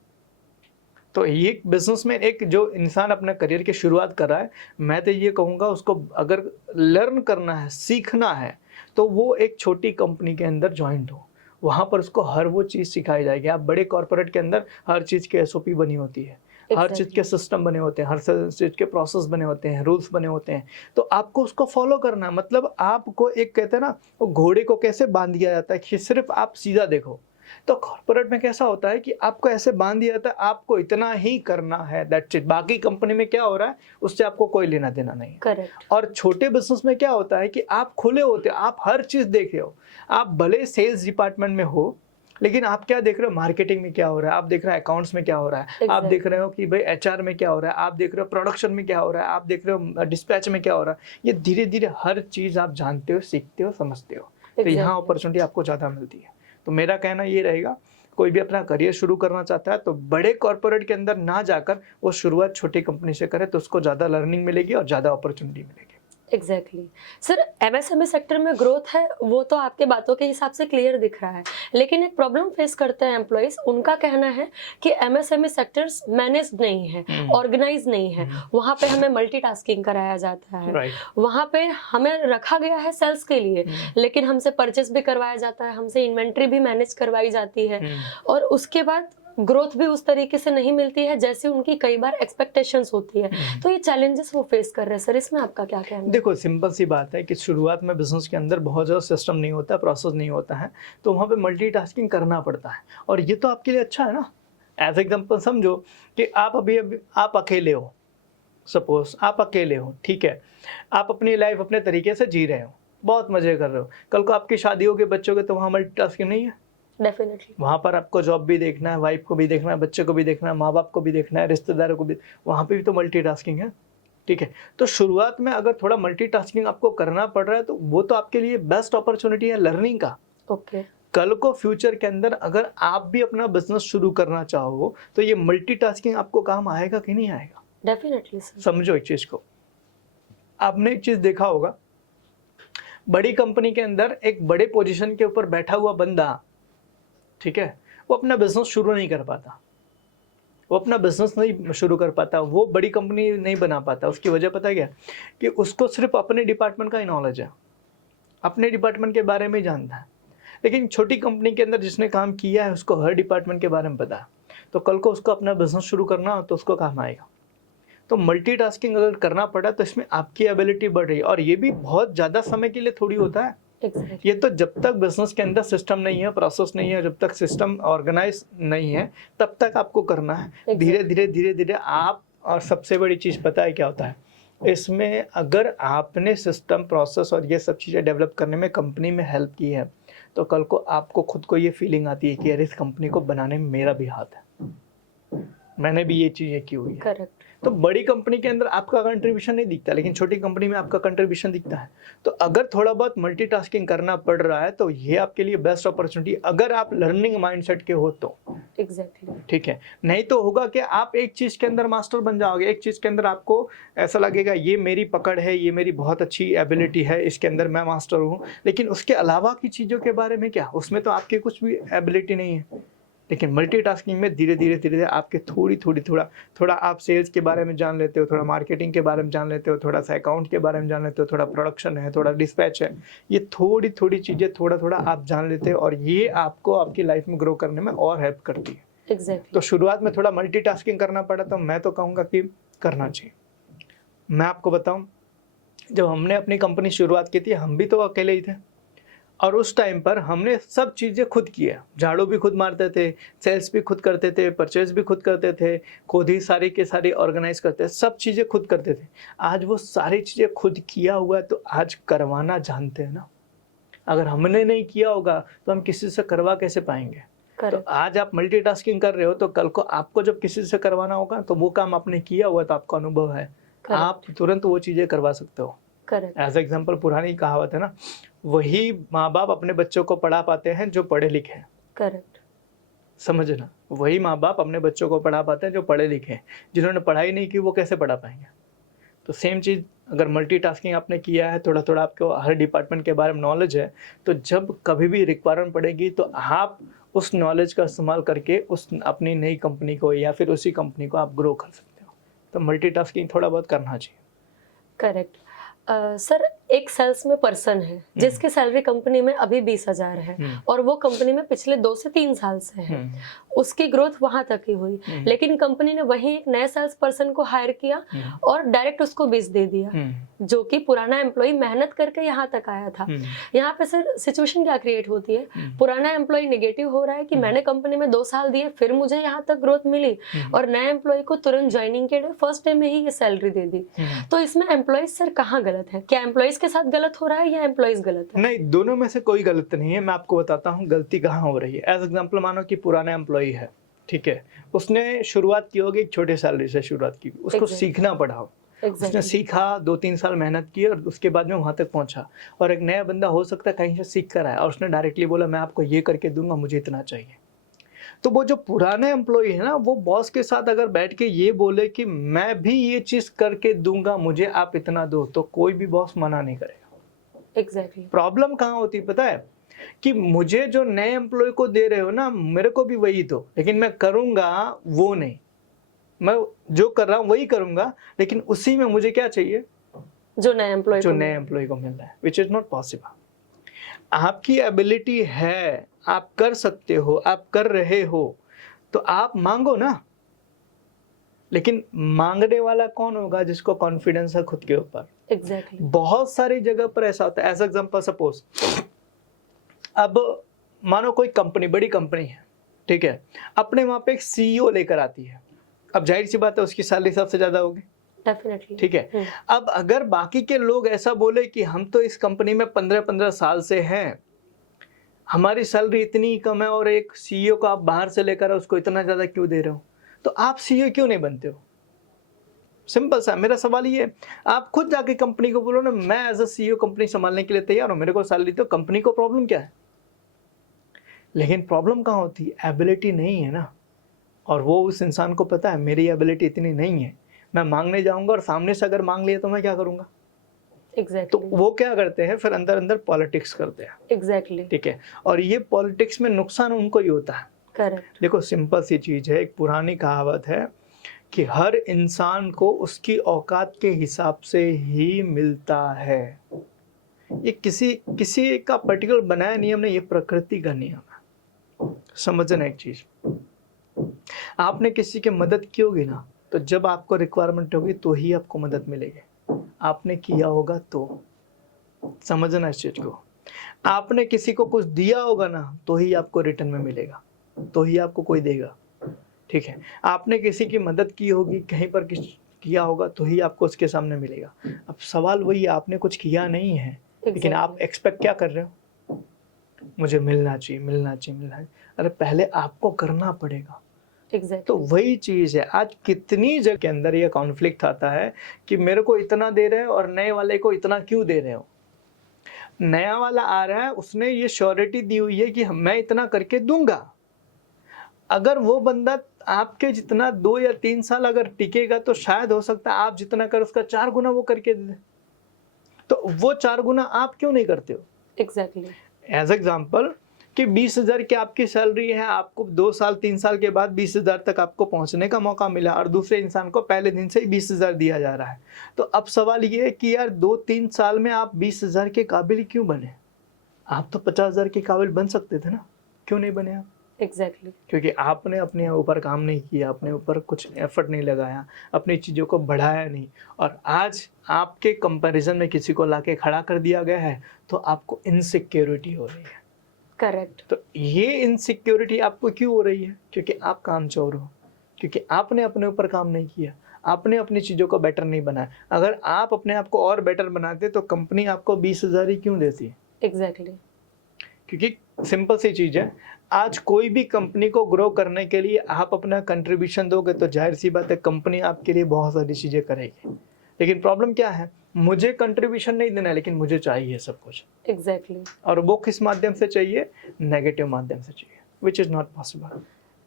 तो ये बिजनेस में एक जो इंसान अपना करियर की शुरुआत कर रहा है, मैं तो ये कहूँगा उसको अगर लर्न करना है, सीखना है, तो वो एक छोटी कंपनी के अंदर ज्वाइंट हो। वहाँ पर उसको हर वो चीज़ सिखाई जाएगी। आप बड़े कॉर्पोरेट के अंदर हर चीज़ की SOP बनी होती है, हर चीज़ के सिस्टम बने होते हैं, हर चीज़ के प्रोसेस बने होते हैं, रूल्स बने होते हैं। तो आपको उसको फॉलो करना है। मतलब आपको एक कहते हैं ना, वो घोड़े को कैसे बांध दिया जाता है कि सिर्फ आप सीधा देखो। तो कॉर्पोरेट में कैसा होता है कि आपको ऐसे बांध दिया जाता है, आपको इतना ही करना है, दैट्स इट। बाकी कंपनी में क्या हो रहा है उससे आपको कोई लेना देना नहीं है। करेक्ट। और छोटे बिजनेस में क्या होता है कि आप खुले होते हो, आप हर चीज़ देख रहे हो। आप भले सेल्स डिपार्टमेंट में हो, लेकिन आप क्या देख रहे हो, मार्केटिंग में क्या हो रहा है, आप देख रहे हो अकाउंट्स में क्या हो रहा है, आप देख रहे हो कि भाई HR में क्या हो रहा है, आप देख रहे हो प्रोडक्शन में क्या हो रहा है, आप देख रहे हो डिस्पैच में क्या हो रहा है। ये धीरे धीरे हर चीज़ आप जानते हो, सीखते हो, समझते हो। तो यहाँ अपॉर्चुनिटी आपको ज़्यादा मिलती है। तो मेरा कहना ये रहेगा, कोई भी अपना करियर शुरू करना चाहता है तो बड़े कॉर्पोरेट के अंदर ना जाकर वो शुरुआत छोटी कंपनी से करे, तो उसको ज़्यादा लर्निंग मिलेगी और ज़्यादा अपॉर्चुनिटी मिलेगी। एग्जैक्टली। सर, MSME सेक्टर में ग्रोथ है, वो तो आपके बातों के हिसाब से क्लियर दिख रहा है, लेकिन एक प्रॉब्लम फेस करते हैं एम्प्लॉइज। उनका कहना है कि MSME सेक्टर्स मैनेज्ड नहीं है, ऑर्गेनाइज नहीं है। वहाँ पे हमें मल्टीटास्किंग कराया जाता है, वहाँ पे हमें रखा गया है सेल्स के लिए, लेकिन हमसे परचेस भी करवाया जाता है, हमसे इन्वेंट्री भी मैनेज करवाई जाती है, और उसके बाद ग्रोथ भी उस तरीके से नहीं मिलती है जैसे उनकी कई बार एक्सपेक्टेशंस होती है। तो ये चैलेंजेस वो फेस कर रहे हैं। सर, इसमें आपका क्या कहना है? देखो, सिंपल सी बात है कि शुरुआत में बिजनेस के अंदर बहुत ज़्यादा सिस्टम नहीं होता, प्रोसेस नहीं होता है, तो वहाँ पे मल्टीटास्किंग करना पड़ता है, और ये तो आपके लिए अच्छा है ना। एज एग्जाम्पल समझो कि आप अभी आप अकेले हो, सपोज आप अकेले हो, ठीक है, आप अपनी लाइफ अपने तरीके से जी रहे हो, बहुत मज़े कर रहे हो। कल को आपकी शादी होगी, बच्चों के, तो वहाँ मल्टीटास्किंग नहीं है। डेफिनेटली। वहाँ पर आपको जॉब भी देखना है, वाइफ को भी देखना है, बच्चे को भी देखना है, माँ बाप को भी देखना है, रिश्तेदारों को भी, वहाँ पे भी तो मल्टीटास्किंग है, ठीक है। तो शुरुआत में अगर थोड़ा मल्टीटास्किंग आपको करना पड़ रहा है, तो वो तो आपके लिए बेस्ट अपॉर्चुनिटी है लर्निंग का। ओके। कल को फ्यूचर के अंदर अगर आप भी अपना बिजनेस शुरू करना चाहो, तो ये मल्टीटास्किंग आपको काम आएगा कि नहीं आएगा? Definitely sir. समझो एक चीज़ को, आपने एक चीज़ देखा होगा, बड़ी कंपनी के अंदर एक बड़े पोजीशन के ऊपर बैठा हुआ बंदा, ठीक है, वो अपना बिजनेस शुरू नहीं कर पाता, वो अपना बिजनेस नहीं शुरू कर पाता, वो बड़ी कंपनी नहीं बना पाता। उसकी वजह पता है क्या? कि उसको सिर्फ अपने डिपार्टमेंट का ही नॉलेज है, अपने डिपार्टमेंट के बारे में ही जानता है। लेकिन छोटी कंपनी के अंदर जिसने काम किया है उसको हर डिपार्टमेंट के बारे में पता है, तो कल को उसको अपना बिजनेस शुरू करना हो तो उसको काम आएगा। तो मल्टीटास्किंग अगर करना पड़ा तो इसमें आपकी एबिलिटी बढ़ रही है, और ये भी बहुत ज़्यादा समय के लिए थोड़ी होता है। Exactly. ये तो जब तक बिजनेस के अंदर सिस्टम नहीं है, प्रोसेस नहीं है, जब तक सिस्टम ऑर्गेनाइज नहीं है, तब तक आपको करना है। Exactly. धीरे धीरे धीरे धीरे आप, और सबसे बड़ी चीज़ पता है क्या होता है इसमें, अगर आपने सिस्टम, प्रोसेस और ये सब चीज़ें डेवलप करने में कंपनी में हेल्प की है, तो कल को आपको खुद को ये फीलिंग आती है कि यार इस कंपनी को बनाने में मेरा भी हाथ है, मैंने भी ये चीज़ें की हुई है। करेक्ट। तो बड़ी कंपनी के अंदर आपका कंट्रीब्यूशन नहीं दिखता, लेकिन छोटी कंपनी में आपका कंट्रीब्यूशन दिखता है। तो अगर थोड़ा बहुत मल्टीटास्किंग करना पड़ रहा है तो ये आपके लिए बेस्ट अपॉर्चुनिटी, अगर आप लर्निंग माइंडसेट के हो तो। एग्जैक्टली। ठीक है, नहीं तो होगा कि आप एक चीज़ के अंदर मास्टर बन जाओगे, एक चीज़ के अंदर आपको ऐसा लगेगा ये मेरी पकड़ है, ये मेरी बहुत अच्छी एबिलिटी है, इसके अंदर मैं मास्टर हूँ, लेकिन उसके अलावा की चीज़ों के बारे में क्या, उसमें तो आपकी कुछ भी एबिलिटी नहीं है। लेकिन मल्टीटास्किंग में धीरे धीरे आपके थोड़ा आप सेल्स के बारे में जान लेते हो, थोड़ा मार्केटिंग के बारे में जान लेते हो, थोड़ा सा अकाउंट के बारे में जान लेते हो, थोड़ा प्रोडक्शन है, थोड़ा डिस्पैच है, ये थोड़ी चीज़ें थोड़ा आप जान लेते हो, और ये आपको आपकी लाइफ में ग्रो करने में और हेल्प करती है। एग्जैक्टली। तो शुरुआत में थोड़ा मल्टीटास्किंग करना पड़ा, तो मैं तो कहूँगा कि करना चाहिए। मैं आपको बताऊँ, जब हमने अपनी कंपनी शुरुआत की थी, हम भी तो अकेले ही थे, और उस टाइम पर हमने सब चीज़ें खुद किया, झाड़ू भी खुद मारते थे, सेल्स भी खुद करते थे, परचेज भी खुद करते थे, खुद ही सारी के सारी ऑर्गेनाइज करते, सब चीज़ें खुद करते थे। आज वो सारी चीज़ें खुद किया हुआ है, तो आज करवाना जानते हैं ना। अगर हमने नहीं किया होगा तो हम किसी से करवा कैसे पाएंगे? तो आज आप मल्टीटास्किंग कर रहे हो, तो कल को आपको जब किसी से करवाना होगा तो वो काम आपने किया हुआ, तो आपको अनुभव है, आप तुरंत वो चीज़ें करवा सकते हो। एज एग्जाम्पल, पुरानी कहावत है ना, वही माँ बाप अपने बच्चों को पढ़ा पाते हैं जो पढ़े लिखे हैं। करेक्ट। समझना, वही माँ बाप अपने बच्चों को पढ़ा पाते हैं जो पढ़े लिखे हैं। जिन्होंने पढ़ाई नहीं की वो कैसे पढ़ा पाएंगे? तो सेम चीज़, अगर मल्टीटास्किंग आपने किया है, थोड़ा आपको हर डिपार्टमेंट के बारे में नॉलेज है, तो जब कभी भी रिक्वायरमेंट पड़ेगी तो आप उस नॉलेज का इस्तेमाल करके उस अपनी नई कंपनी को या फिर उसी कंपनी को आप ग्रो कर सकते हो। तो मल्टीटास्किंग थोड़ा बहुत करना चाहिए। करेक्ट। सर, एक सेल्स में पर्सन है जिसकी सैलरी कंपनी में अभी 20,000 है, और वो कंपनी में पिछले 2 से 3 साल से है, उसकी ग्रोथ वहां तक ही हुई, लेकिन कंपनी ने वही एक नए सेल्स पर्सन को हायर किया और डायरेक्ट उसको 20 दे दिया, जो कि पुराना एम्प्लॉय मेहनत करके यहाँ तक आया था। यहाँ पे सर सिचुएशन क्या क्रिएट होती है, पुराना एम्प्लॉय नेगेटिव हो रहा है कि मैंने कंपनी में 2 साल दिए, फिर मुझे यहाँ तक ग्रोथ मिली, और नए एम्प्लॉय को तुरंत ज्वाइनिंग के फर्स्ट डे में ही ये सैलरी दे दी। तो इसमें एम्प्लॉय सर कहाँ गलत है? क्या एम्प्लॉइज के साथ गलत हो रहा है या एम्प्लॉइज गलत है? नहीं, दोनों में से कोई गलत नहीं है। मैं आपको बताता हूँ गलती कहाँ हो रही है। एज एग्जांपल, मानो कि पुराना एम्प्लॉय है, ठीक है, उसने शुरुआत की होगी एक छोटे सैलरी से शुरुआत की, उसको सीखना पड़ा हो, उसने सीखा, 2-3 साल मेहनत की और उसके बाद में वहां तक पहुंचा। और एक नया बंदा हो सकता है कहीं से सीख कर आया और उसने डायरेक्टली बोला मैं आपको ये करके दूंगा, मुझे इतना चाहिए। तो वो जो पुराने एम्प्लॉय है ना, वो बॉस के साथ अगर बैठ के ये बोले कि मैं भी ये चीज करके दूंगा, मुझे आप इतना दो, तो कोई भी बॉस मना नहीं करेगा। एग्जैक्टली। प्रॉब्लम कहाँ होती है पता है? कि मुझे जो नए एम्प्लॉय को दे रहे हो ना, मेरे को भी वही दो, लेकिन मैं करूंगा वो नहीं, मैं जो कर रहा हूँ वही करूंगा, लेकिन उसी में मुझे क्या चाहिए? जो नए एम्प्लॉय को मिल रहा है, विच इज नॉट पॉसिबल। आपकी एबिलिटी है, आप कर सकते हो, आप कर रहे हो, तो आप मांगो ना। लेकिन मांगने वाला कौन होगा? जिसको कॉन्फिडेंस है खुद के ऊपर। एग्जैक्टली। बहुत सारी जगह पर ऐसा होता है। एज एग्जांपल, सपोज अब मानो कोई कंपनी, बड़ी कंपनी है, ठीक है, अपने वहां पे एक सीईओ लेकर आती है। अब जाहिर सी बात है उसकी सैलरी सबसे ज्यादा होगी, डेफिनेटली, ठीक है। अब अगर बाकी के लोग ऐसा बोले कि हम तो इस कंपनी में 15-15 साल से हैं, हमारी सैलरी इतनी कम है, और एक सीईओ को आप बाहर से लेकर उसको इतना ज्यादा क्यों दे रहे हो, तो आप सीईओ क्यों नहीं बनते हो? सिंपल सा मेरा सवाल ये है, आप खुद जाके कंपनी को बोलो ना, मैं एज अ सीईओ कंपनी संभालने के लिए तैयार हूं, मेरे को सैलरी दो। कंपनी को प्रॉब्लम क्या है? लेकिन प्रॉब्लम कहाँ होती है? एबिलिटी नहीं है ना। और वो उस इंसान को पता है मेरी एबिलिटी इतनी नहीं है, मैं मांगने जाऊंगा और सामने से अगर मांग लिया तो मैं क्या करूंगा? तो एग्जैक्टली वो क्या करते हैं, फिर अंदर अंदर पॉलिटिक्स करते हैं, एग्जैक्टली ठीक है। और ये पॉलिटिक्स में नुकसान उनको ही होता है। करेक्ट देखो सिंपल सी चीज़ है, एक पुरानी कहावत है कि हर इंसान को उसकी औकात के हिसाब से ही मिलता है। ये किसी किसी का पर्टिकुलर बनाया नियम नहीं, ये प्रकृति का नियम है। समझना एक चीज, आपने किसी की मदद की होगी ना, तो जब आपको रिक्वायरमेंट होगी तो ही आपको मदद मिलेगी। आपने किया होगा तो, समझना इस चीज को। आपने किसी को कुछ दिया होगा ना, तो ही आपको रिटर्न में मिलेगा, तो ही आपको कोई देगा, ठीक है। आपने किसी की मदद की होगी, कहीं पर किया होगा, तो ही आपको उसके सामने मिलेगा। अब सवाल वही है, आपने कुछ किया नहीं है, लेकिन आप एग्जैक्टली एक्सपेक्ट क्या कर रहे हो, मुझे मिलना चाहिए मिलना चाहिए मिलना चाहिए। अरे पहले आपको करना पड़ेगा। तो एग्जैक्टली वही चीज है, आज कितनी जगह के अंदर ये कॉन्फ्लिक्ट आता है कि मेरे को इतना दे रहे हो और नए वाले को इतना क्यों दे रहे हो। नया वाला आ रहा है, उसने ये श्योरिटी दी हुई है कि मैं इतना करके दूंगा। अगर वो बंदा आपके जितना 2 या 3 साल अगर टिकेगा, तो शायद हो सकता है आप जितना कर उसका 4 गुना वो करके दे दे। तो वो 4 गुना आप क्यों नहीं करते हो। एग्जैक्टली एज एग्जाम्पल कि 20,000 की आपकी सैलरी है, आपको 2 साल 3 साल के बाद 20,000 तक आपको पहुंचने का मौका मिला, और दूसरे इंसान को पहले दिन से ही 20,000 दिया जा रहा है। तो अब सवाल ये है कि यार 2-3 साल में आप 20,000 के काबिल क्यों बने। आप तो 50,000 के काबिल बन सकते थे ना, क्यों नहीं बने आप। एग्जैक्टली क्योंकि आपने अपने ऊपर काम नहीं किया, अपने ऊपर कुछ एफर्ट नहीं लगाया, अपनी चीज़ों को बढ़ाया नहीं, और आज आपके कंपैरिजन में किसी को लाके खड़ा कर दिया गया है, तो आपको इनसिक्योरिटी हो रही है। करेक्ट तो ये इनसिक्योरिटी आपको क्यों हो रही है, क्योंकि आप कामचोर हो, क्योंकि आपने अपने ऊपर काम नहीं किया, आपने अपनी चीज़ों को बेटर नहीं बनाया। अगर आप अपने आप को और बेटर बनाते तो कंपनी आपको 20,000 ही क्यों देती। एग्जैक्टली क्योंकि सिंपल सी चीज़ है, आज कोई भी कंपनी को ग्रो करने के लिए आप अपना कंट्रीब्यूशन दोगे, तो जाहिर सी बात है कंपनी आपके लिए बहुत सारी चीज़ें करेगी। लेकिन प्रॉब्लम क्या है, मुझे कंट्रीब्यूशन नहीं देना है, लेकिन मुझे चाहिए सब कुछ, एग्जैक्टली और वो किस माध्यम से चाहिए, नेगेटिव माध्यम से चाहिए, which is not possible.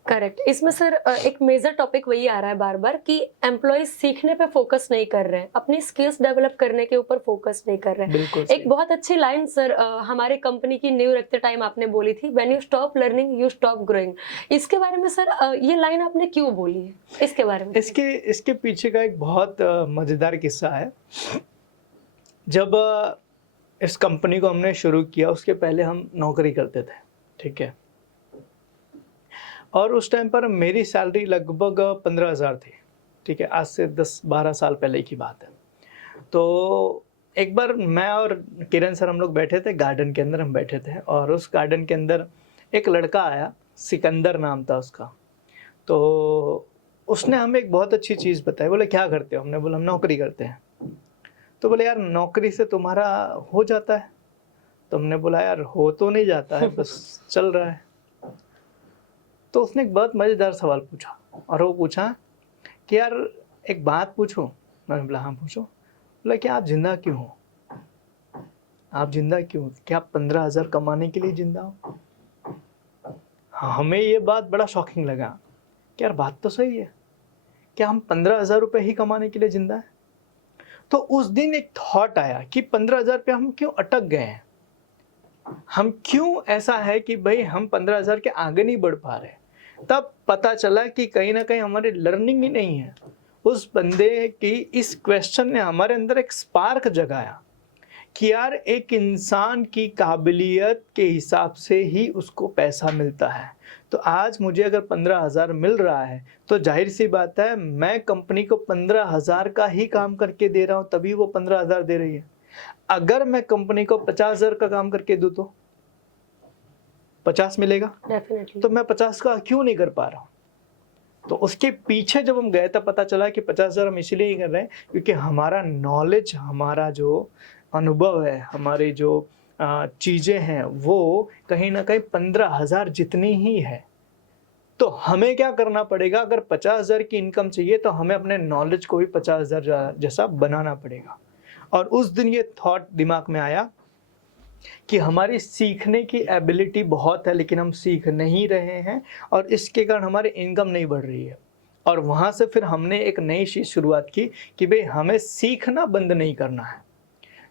Correct. इसमें सर एक मेजर टॉपिक वही आ रहा है बार बार कि एम्प्लॉयज सीखने पे फोकस नहीं कर रहे हैं, अपनी स्किल्स डेवलप करने के ऊपर फोकस नहीं कर रहे हैं। बिल्कुल एक बहुत अच्छी लाइन सर हमारे कंपनी की न्यू रखते टाइम आपने बोली थी, when you stop learning you stop growing. इसके बारे में सर ये लाइन आपने क्यों बोली है, इसके बारे में। इसके पीछे का एक बहुत मज़ेदार किस्सा है। जब इस कंपनी को हमने शुरू किया, उसके पहले हम नौकरी करते थे, ठीक है। और उस टाइम पर मेरी सैलरी लगभग 15,000 थी, ठीक है। आज से 10-12 साल पहले की बात है। तो एक बार मैं और किरण सर हम लोग बैठे थे गार्डन के अंदर, हम बैठे थे, और उस गार्डन के अंदर एक लड़का आया, सिकंदर नाम था उसका। तो उसने हमें एक बहुत अच्छी चीज़ बताई। बोले क्या करते हो, हमने बोला हम नौकरी करते हैं। तो बोले यार नौकरी से तुम्हारा हो जाता है। तो हमने बोला यार हो तो नहीं जाता है, बस चल रहा है। तो उसने एक बहुत मज़ेदार सवाल पूछा, और वो पूछा कि यार एक बात पूछूं। मैंने बोला हाँ पूछो। बोला कि आप जिंदा क्यों हो, आप जिंदा क्यों हो, क्या आप 15,000 कमाने के लिए जिंदा हो। हमें ये बात बड़ा शॉकिंग लगा कि यार बात तो सही है, क्या हम 15,000 रुपये ही कमाने के लिए जिंदा है। तो उस दिन एक थॉट आया कि 15,000 पे हम क्यों अटक गए हैं, हम क्यों ऐसा है कि भाई हम 15,000 के आगे नहीं बढ़ पा रहे। तब पता चला कि कहीं ना कहीं हमारी लर्निंग ही नहीं है। उस बंदे की इस क्वेश्चन ने हमारे अंदर एक स्पार्क जगाया कि यार एक इंसान की काबिलियत के हिसाब से ही उसको पैसा मिलता है। तो आज मुझे अगर 15,000 मिल रहा है, तो जाहिर सी बात है मैं कंपनी को 15,000 का ही काम करके दे रहा हूँ, तभी वो 15,000 दे रही है। अगर मैं कंपनी को 50,000 का काम करके दूं तो 50 मिलेगा, डेफिनेटली तो मैं 50 का क्यों नहीं कर पा रहा हूँ। तो उसके पीछे जब हम गए तब पता चला कि 50,000 हम इसलिए नहीं कर रहे हैं क्योंकि हमारा नॉलेज, हमारा जो अनुभव है, हमारी जो चीज़ें हैं, वो कहीं ना कहीं 15,000 जितनी ही है। तो हमें क्या करना पड़ेगा, अगर 50,000 की इनकम चाहिए तो हमें अपने नॉलेज को भी 50,000 जैसा बनाना पड़ेगा। और उस दिन ये थॉट दिमाग में आया कि हमारी सीखने की एबिलिटी बहुत है, लेकिन हम सीख नहीं रहे हैं, और इसके कारण हमारी इनकम नहीं बढ़ रही है। और वहाँ से फिर हमने एक नई चीज़ शुरुआत की कि भाई हमें सीखना बंद नहीं करना है।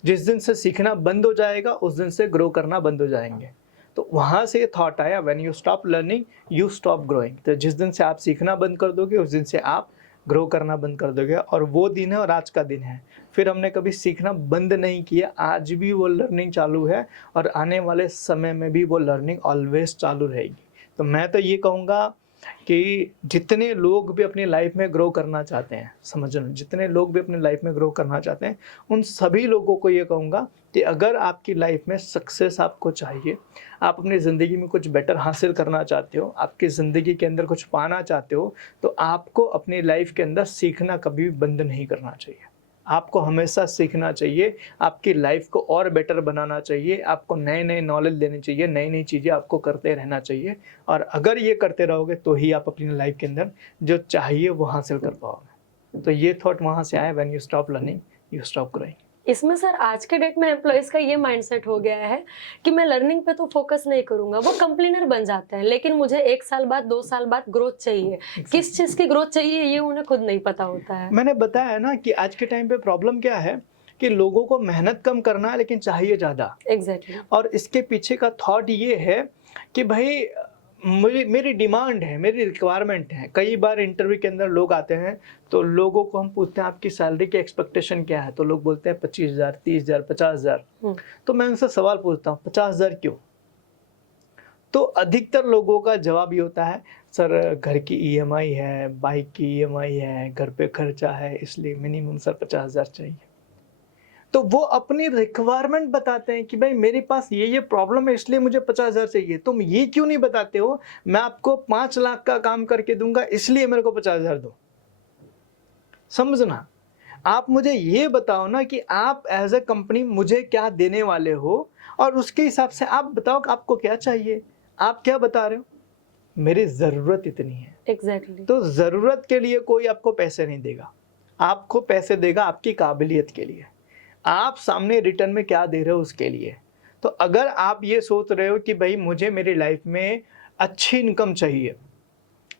जिस दिन से सीखना बंद हो जाएगा उस दिन से ग्रो करना बंद हो जाएंगे। तो वहाँ से ये थॉट आया, when you stop learning you stop growing. तो जिस दिन से आप सीखना बंद कर दोगे उस दिन से आप ग्रो करना बंद कर दोगे, और वो दिन है और आज का दिन है। फिर हमने कभी सीखना बंद नहीं किया, आज भी वो लर्निंग चालू है और आने वाले समय में भी वो लर्निंग ऑलवेज चालू रहेगी। तो मैं तो ये कहूँगा कि जितने लोग भी अपनी लाइफ में ग्रो करना चाहते हैं, समझ लो जितने लोग भी अपनी लाइफ में ग्रो करना चाहते हैं, उन सभी लोगों को ये कहूँगा कि अगर आपकी लाइफ में सक्सेस आपको चाहिए, आप अपनी ज़िंदगी में कुछ बेटर हासिल करना चाहते हो, आपकी ज़िंदगी के अंदर कुछ पाना चाहते हो, तो आपको अपनी लाइफ के अंदर सीखना कभी भी बंद नहीं करना चाहिए। आपको हमेशा सीखना चाहिए, आपकी लाइफ को और बेटर बनाना चाहिए, आपको नए नए नॉलेज लेनी चाहिए, नई नई चीज़ें आपको करते रहना चाहिए। और अगर ये करते रहोगे तो ही आप अपनी लाइफ के अंदर जो चाहिए वो हासिल कर पाओगे। तो ये थॉट वहाँ से आया, when you stop learning you stop growing. इसमें सर आज के डेट में एम्प्लॉयज का ये माइंडसेट हो गया है कि मैं लर्निंग पे तो फोकस नहीं करूंगा, वो कंप्लेनर बन जाते हैं, लेकिन मुझे 1 साल बाद 2 साल बाद ग्रोथ चाहिए। किस चीज की ग्रोथ चाहिए ये उन्हें खुद नहीं पता होता है। मैंने बताया ना कि आज के टाइम पे प्रॉब्लम क्या है कि लोगों को मेहनत कम करना है लेकिन चाहिए ज़्यादा। एग्जैक्टली। और इसके पीछे का थॉट ये है कि भाई मेरी डिमांड है, मेरी रिक्वायरमेंट है। कई बार इंटरव्यू के अंदर लोग आते हैं तो लोगों को हम पूछते हैं आपकी सैलरी की एक्सपेक्टेशन क्या है, तो लोग बोलते हैं 25,000, 30,000, 50,000। तो मैं उनसे सवाल पूछता हूँ 50,000 क्यों? तो अधिकतर लोगों का जवाब ये होता है सर घर की ईएमआई है, बाइक की ईएमआई है, घर पे खर्चा है, इसलिए मिनिमम सर 50,000 चाहिए। तो वो अपनी रिक्वायरमेंट बताते हैं कि भाई मेरे पास ये प्रॉब्लम है इसलिए मुझे 50,000 चाहिए। तुम ये क्यों नहीं बताते हो मैं आपको 5 लाख का काम करके दूंगा इसलिए मेरे को 50,000 दो। समझना, आप मुझे ये बताओ ना कि आप एज ए कंपनी मुझे क्या देने वाले हो, और उसके हिसाब से आप बताओ कि आपको क्या चाहिए। आप क्या बता रहे हो, मेरी ज़रूरत इतनी है। एग्जैक्टली। तो ज़रूरत के लिए कोई आपको पैसे नहीं देगा, आपको पैसे देगा आपकी काबिलियत के लिए, आप सामने रिटर्न में क्या दे रहे हो उसके लिए। तो अगर आप ये सोच रहे हो कि भाई मुझे मेरी लाइफ में अच्छी इनकम चाहिए,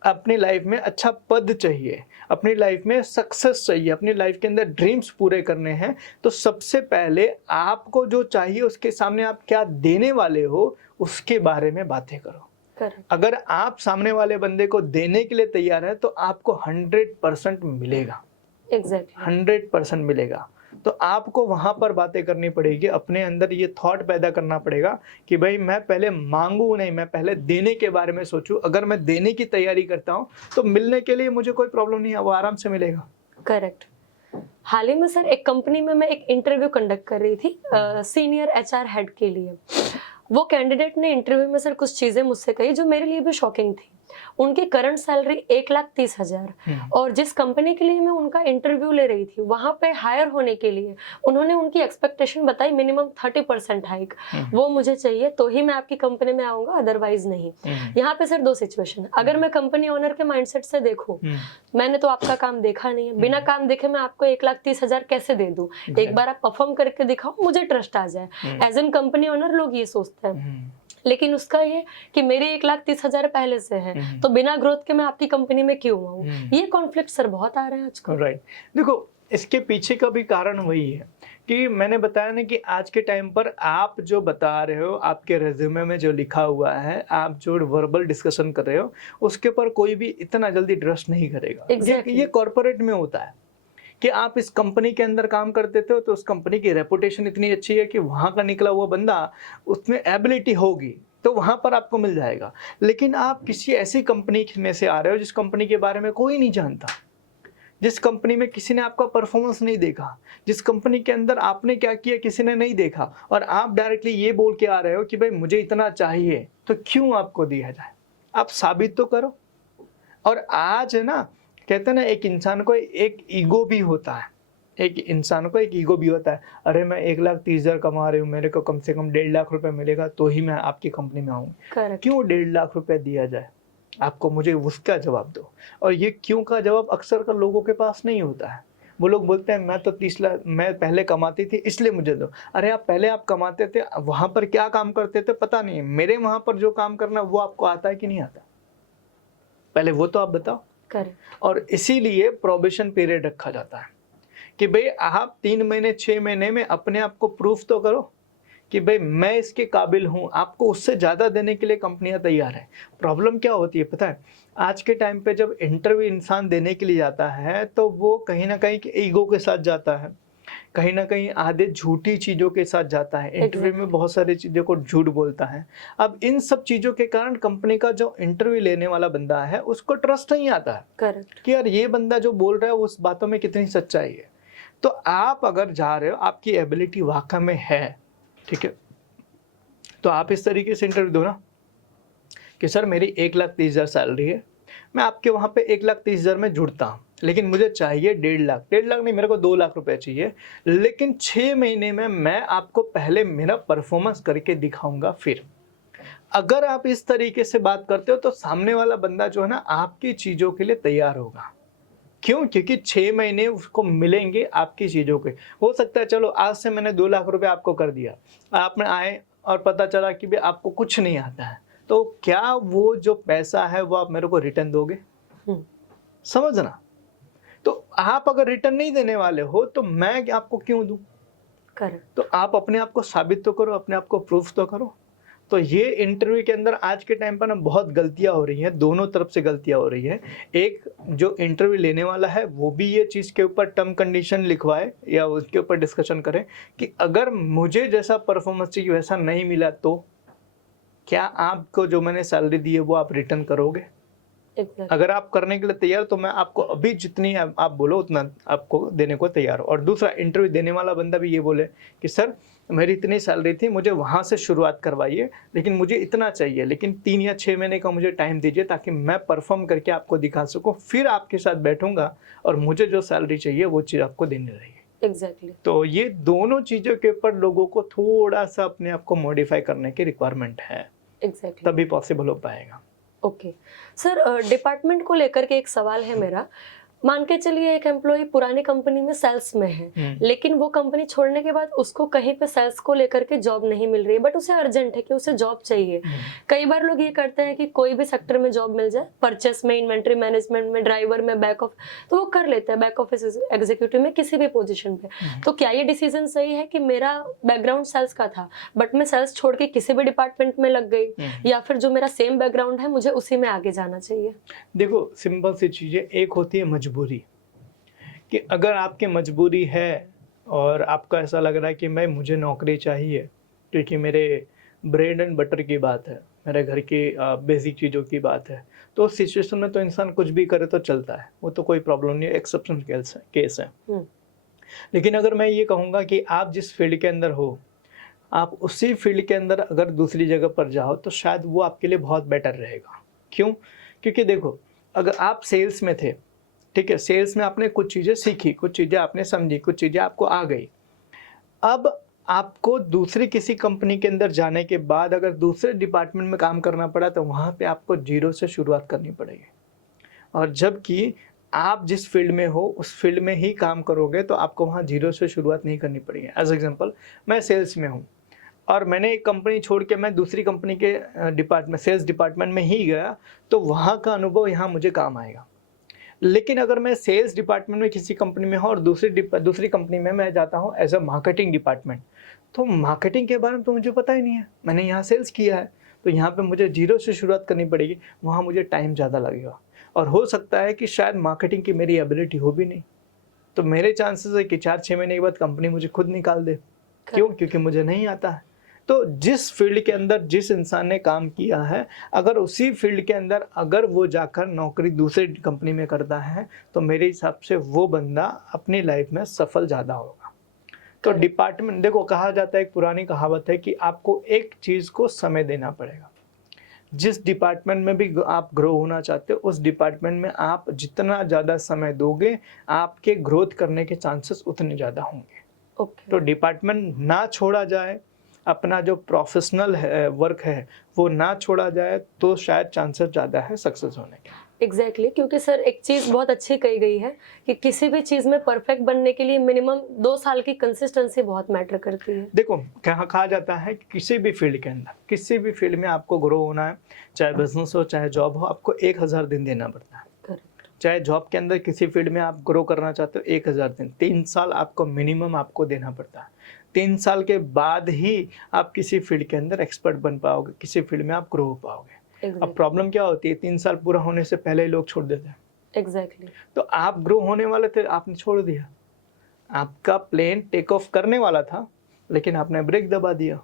अपनी लाइफ में अच्छा पद चाहिए, अपनी लाइफ में सक्सेस चाहिए, अपनी लाइफ के अंदर ड्रीम्स पूरे करने हैं, तो सबसे पहले आपको जो चाहिए उसके सामने आप क्या देने वाले हो उसके बारे में बातें करो। करेक्ट। अगर आप सामने वाले बंदे को देने के लिए तैयार है तो आपको 100% मिलेगा। एग्जैक्टली। 100% मिलेगा। तो आपको वहां पर बातें करनी पड़ेगी, अपने अंदर ये थॉट पैदा करना पड़ेगा कि भाई मैं पहले मांगू नहीं, मैं पहले देने के बारे में सोचूं। अगर मैं देने की तैयारी करता हूं तो मिलने के लिए मुझे कोई प्रॉब्लम नहीं है, वो आराम से मिलेगा। करेक्ट। हाल ही में सर एक कंपनी में मैं एक इंटरव्यू कंडक्ट कर रही थी सीनियर एचआर हेड के लिए। वो कैंडिडेट ने इंटरव्यू में सर कुछ चीजें मुझसे कही जो मेरे लिए भी शॉकिंग थी। उनकी करंट सैलरी 1,30,000 और जिस कंपनी के लिए मैं उनका इंटरव्यू ले रही थी वहां पे हायर होने के लिए उन्होंने उनकी एक्सपेक्टेशन बताई मिनिमम 30% हाइक वो मुझे चाहिए तो ही मैं आपकी कंपनी में आऊंगा, अदरवाइज नहीं। यहाँ पे सर 2 सिचुएशन है। अगर मैं कंपनी ओनर के माइंडसेट से देखूं, मैंने तो आपका काम देखा नहीं है, बिना काम देखे मैं आपको 1,30,000 कैसे दे दूं? एक बार आप परफॉर्म करके दिखाओ, मुझे ट्रस्ट आ जाए। एज एन कंपनी ओनर लोग ये सोचते हैं, लेकिन उसका ये कि मेरे 1,30,000 पहले से है तो बिना ग्रोथ के मैं आपकी कंपनी में क्यों आऊं? ये कॉन्फ्लिक्ट सर बहुत आ रहे हैं आजकल। राइट। देखो इसके पीछे का भी कारण वही है कि मैंने बताया ना कि आज के टाइम पर आप जो बता रहे हो, आपके रेज्यूमे में जो लिखा हुआ है, आप जो वर्बल डिस्कशन कर रहे हो, उसके पर कोई भी इतना जल्दी ट्रस्ट नहीं करेगा। Exactly. ये कॉर्पोरेट में होता है कि आप इस कंपनी के अंदर काम करते थे तो उस कंपनी की रेपुटेशन इतनी अच्छी है कि वहाँ का निकला हुआ बंदा उसमें एबिलिटी होगी तो वहाँ पर आपको मिल जाएगा। लेकिन आप किसी ऐसी कंपनी में से आ रहे हो जिस कंपनी के बारे में कोई नहीं जानता, जिस कंपनी में किसी ने आपका परफॉर्मेंस नहीं देखा, जिस कंपनी के अंदर आपने क्या किया किसी ने नहीं देखा, और आप डायरेक्टली ये बोल के आ रहे हो कि भाई मुझे इतना चाहिए, तो क्यों आपको दिया जाए? आप साबित तो करो। और आज है ना, कहते हैं ना एक इंसान को एक ईगो भी होता है, एक इंसान को एक ईगो भी होता है। अरे मैं 1,30,000 कमा रही हूँ, मेरे को कम से कम 1.5 लाख रुपए मिलेगा तो ही मैं आपकी कंपनी में आऊँगी। क्यों 1.5 लाख रुपए दिया जाए आपको? मुझे उसका जवाब दो। और ये क्यों का जवाब अक्सर कर लोगों के पास नहीं होता है। वो लोग बोलते हैं मैं तो 30 लाख मैं पहले कमाती थी इसलिए मुझे दो। अरे आप पहले आप कमाते थे, वहां पर क्या काम करते थे पता नहीं है। मेरे वहां पर जो काम करना वो आपको आता है कि नहीं आता, पहले वो तो आप बताओ। करेक्ट। और इसीलिए प्रोबेशन पीरियड रखा जाता है कि भाई आप 3 महीने 6 महीने में अपने आप को प्रूफ तो करो कि भाई मैं इसके काबिल हूँ। आपको उससे ज़्यादा देने के लिए कंपनियां तैयार हैं। प्रॉब्लम क्या होती है पता है, आज के टाइम पे जब इंटरव्यू इंसान देने के लिए जाता है तो वो कहीं ना कहीं ईगो के साथ जाता है, कहीं ना कहीं आधे झूठी चीज़ों के साथ जाता है। इंटरव्यू में बहुत सारी चीज़ों को झूठ बोलता है। अब इन सब चीज़ों के कारण कंपनी का जो इंटरव्यू लेने वाला बंदा है उसको ट्रस्ट नहीं आता है करेक्ट। कि यार ये बंदा जो बोल रहा है उस बातों में कितनी सच्चाई है। तो आप अगर जा रहे हो, आपकी एबिलिटी वाकई में है, ठीक है, तो आप इस तरीके से इंटरव्यू दो ना कि सर मेरी 1,30,000 सैलरी है, मैं आपके वहाँ पे 1,30,000 में जुड़ता हूँ, लेकिन मुझे चाहिए 1.5 लाख, 1.5 लाख नहीं, मेरे को 2 लाख रुपए चाहिए, लेकिन 6 महीने में मैं आपको पहले मेरा परफॉर्मेंस करके दिखाऊंगा। फिर अगर आप इस तरीके से बात करते हो तो सामने वाला बंदा जो है ना आपकी चीज़ों के लिए तैयार होगा। क्यों? क्योंकि 6 महीने उसको मिलेंगे आपकी चीज़ों के। हो सकता है चलो आज से मैंने 2 लाख रुपए आपको कर दिया, आप में आए और पता चला कि भाई आपको कुछ नहीं आता है, तो क्या वो जो पैसा है वो आप मेरे को रिटर्न दोगे? समझना। तो आप अगर रिटर्न नहीं देने वाले हो तो मैं आपको क्यों दूं? करेक्ट। तो आप अपने आप को साबित तो करो, अपने आप को प्रूफ तो करो। तो ये इंटरव्यू के अंदर आज के टाइम पर ना बहुत गलतियां हो रही हैं, दोनों तरफ से गलतियां हो रही है। एक जो इंटरव्यू लेने वाला है वो भी ये चीज़ के ऊपर टर्म कंडीशन लिखवाए या उसके ऊपर डिस्कशन करे कि अगर मुझे जैसा परफॉर्मेंस चाहिए वैसा नहीं मिला तो क्या आपको जो मैंने सैलरी दी है वो आप रिटर्न करोगे? Exactly. अगर आप करने के लिए तैयार तो मैं आपको अभी जितनी आप बोलो उतना आपको देने को तैयार हूँ। और दूसरा, इंटरव्यू देने वाला बंदा भी ये बोले कि सर मेरी इतनी सैलरी थी, मुझे वहाँ से शुरुआत करवाइए, लेकिन मुझे इतना चाहिए, लेकिन 3 या 6 महीने का मुझे टाइम दीजिए ताकि मैं परफॉर्म करके आपको दिखा सकूँ, फिर आपके साथ बैठूंगा और मुझे जो सैलरी चाहिए वो चीज़ आपको देनी रहेगी। एग्जैक्टली। तो ये दोनों चीज़ों के ऊपर लोगों को थोड़ा सा अपने आप को मॉडिफाई करने की रिक्वायरमेंट है, एग्जैक्टली। तभी पॉसिबल हो पाएगा। ओके सर, डिपार्टमेंट को लेकर के एक सवाल है मेरा। मान के चलिए एक एम्प्लॉय पुरानी कंपनी में सेल्स में है, लेकिन वो कंपनी छोड़ने के बाद उसको कहीं पे सेल्स को लेकर के जॉब नहीं मिल रही है, बट उसे अर्जेंट है कि उसे जॉब चाहिए। कई बार लोग ये करते हैं कि कोई भी सेक्टर में जॉब मिल जाए, परचेस में, इन्वेंट्री मैनेजमेंट में, ड्राइवर में, बैक ऑफ, तो वो कर लेते हैं, बैक ऑफिस एग्जीक्यूटिव में, किसी भी पोजीशन पे। तो क्या ये डिसीजन सही है कि मेरा बैकग्राउंड सेल्स का था बट मैं सेल्स छोड़ के किसी भी डिपार्टमेंट में लग गई, या फिर जो मेरा सेम बैकग्राउंड है मुझे उसी में आगे जाना चाहिए? देखो, सिंपल सी चीज़ें, एक होती है मजबूरी, कि अगर आपकी मजबूरी है और आपको ऐसा लग रहा है कि मुझे नौकरी चाहिए क्योंकि मेरे ब्रेड एंड बटर की बात है, मेरे घर की बेसिक चीज़ों की बात है, तो उस सिचुएशन में तो इंसान कुछ भी करे तो चलता है, वो तो कोई प्रॉब्लम नहीं है, एक्सेप्शन केस है। लेकिन अगर मैं ये कहूँगा कि आप जिस फील्ड के अंदर हो, आप उसी फील्ड के अंदर अगर दूसरी जगह पर जाओ तो शायद वो आपके लिए बहुत बेटर रहेगा। क्यों? क्योंकि देखो, अगर आप सेल्स में थे, ठीक है, सेल्स में आपने कुछ चीज़ें सीखी, कुछ चीज़ें आपने समझी, कुछ चीज़ें आपको आ गई। अब आपको दूसरी किसी कंपनी के अंदर जाने के बाद अगर दूसरे डिपार्टमेंट में काम करना पड़ा तो वहाँ पे आपको जीरो से शुरुआत करनी पड़ेगी। और जबकि आप जिस फील्ड में हो उस फील्ड में ही काम करोगे तो आपको वहाँ जीरो से शुरुआत नहीं करनी पड़ेगी। एज एग्जाम्पल, मैं सेल्स में हूँ और मैंने एक कंपनी छोड़ के मैं दूसरी कंपनी के डिपार्टमेंट, सेल्स डिपार्टमेंट में ही गया, तो वहाँ का अनुभव यहाँ मुझे काम आएगा। लेकिन अगर मैं सेल्स डिपार्टमेंट में किसी कंपनी में हूँ और दूसरी कंपनी में मैं जाता हूँ एज अ मार्केटिंग डिपार्टमेंट, तो मार्केटिंग के बारे में तो मुझे पता ही नहीं है, मैंने यहाँ सेल्स किया है, तो यहाँ पे मुझे जीरो से शुरुआत करनी पड़ेगी, वहाँ मुझे टाइम ज़्यादा लगेगा और हो सकता है कि शायद मार्केटिंग की मेरी एबिलिटी हो भी नहीं, तो मेरे चांसेस है कि 4-6 महीने के बाद कंपनी मुझे खुद निकाल दे। क्यों? क्योंकि मुझे नहीं आता है। तो जिस फील्ड के अंदर जिस इंसान ने काम किया है, अगर उसी फील्ड के अंदर अगर वो जाकर नौकरी दूसरी कंपनी में करता है तो मेरे हिसाब से वो बंदा अपनी लाइफ में सफल ज़्यादा होगा। तो डिपार्टमेंट, देखो कहा जाता है, एक पुरानी कहावत है कि आपको एक चीज़ को समय देना पड़ेगा। जिस डिपार्टमेंट में भी आप ग्रो होना चाहते हो उस डिपार्टमेंट में आप जितना ज़्यादा समय दोगे आपके ग्रोथ करने के चांसेस उतने ज़्यादा होंगे। तो डिपार्टमेंट ना छोड़ा जाए, अपना जो प्रोफेशनल वर्क है वो ना छोड़ा जाए तो शायद चांसेस ज़्यादा है सक्सेस होने के। एग्जैक्टली, क्योंकि सर एक चीज़ बहुत अच्छी कही गई है कि किसी भी चीज़ में परफेक्ट बनने के लिए मिनिमम 2 साल की कंसिस्टेंसी बहुत मैटर करती है। देखो, कहा जाता है कि किसी भी फील्ड के अंदर, किसी भी फील्ड में आपको ग्रो होना है, चाहे बिजनेस हो चाहे जॉब हो, आपको 1000 दिन देना पड़ता है। करेक्ट। चाहे जॉब के अंदर किसी फील्ड में आप ग्रो करना चाहते हो 1000 दिन, 3 साल आपको मिनिमम आपको देना पड़ता है। 3 साल के बाद ही आप किसी फील्ड के अंदर एक्सपर्ट बन पाओगे, किसी फील्ड में आप ग्रो हो पाओगे। अब प्रॉब्लम क्या होती है, 3 साल पूरा होने से पहले ही लोग छोड़ देते हैं। एग्जैक्टली। तो आप ग्रो होने वाले थे, आपने छोड़ दिया। आपका प्लेन टेक ऑफ करने वाला था, लेकिन आपने ब्रेक दबा दिया।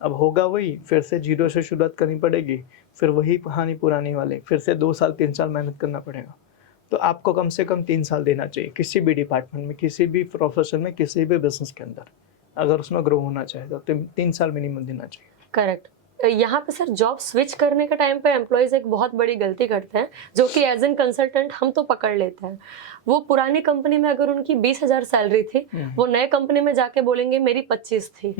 अब होगा वही, फिर से जीरो से शुरुआत करनी पड़ेगी, फिर वही कहानी पुरानी वाली, फिर से 2 साल 3 साल मेहनत करना पड़ेगा। तो आपको कम से कम 3 साल देना चाहिए किसी भी डिपार्टमेंट में, किसी भी प्रोफेशन में, किसी भी बिजनेस के अंदर। अगर उसमें ग्रो होना चाहे तो 3 साल मिनिमम देना चाहिए। करेक्ट। यहाँ पे सर जॉब स्विच करने के टाइम पे एम्प्लॉयज एक बहुत बड़ी गलती करते हैं, जो कि एज एन कंसल्टेंट हम तो पकड़ लेते हैं। वो पुरानी कंपनी में अगर उनकी 20,000 सैलरी थी, वो नए कंपनी में जाके बोलेंगे मेरी 25 थी,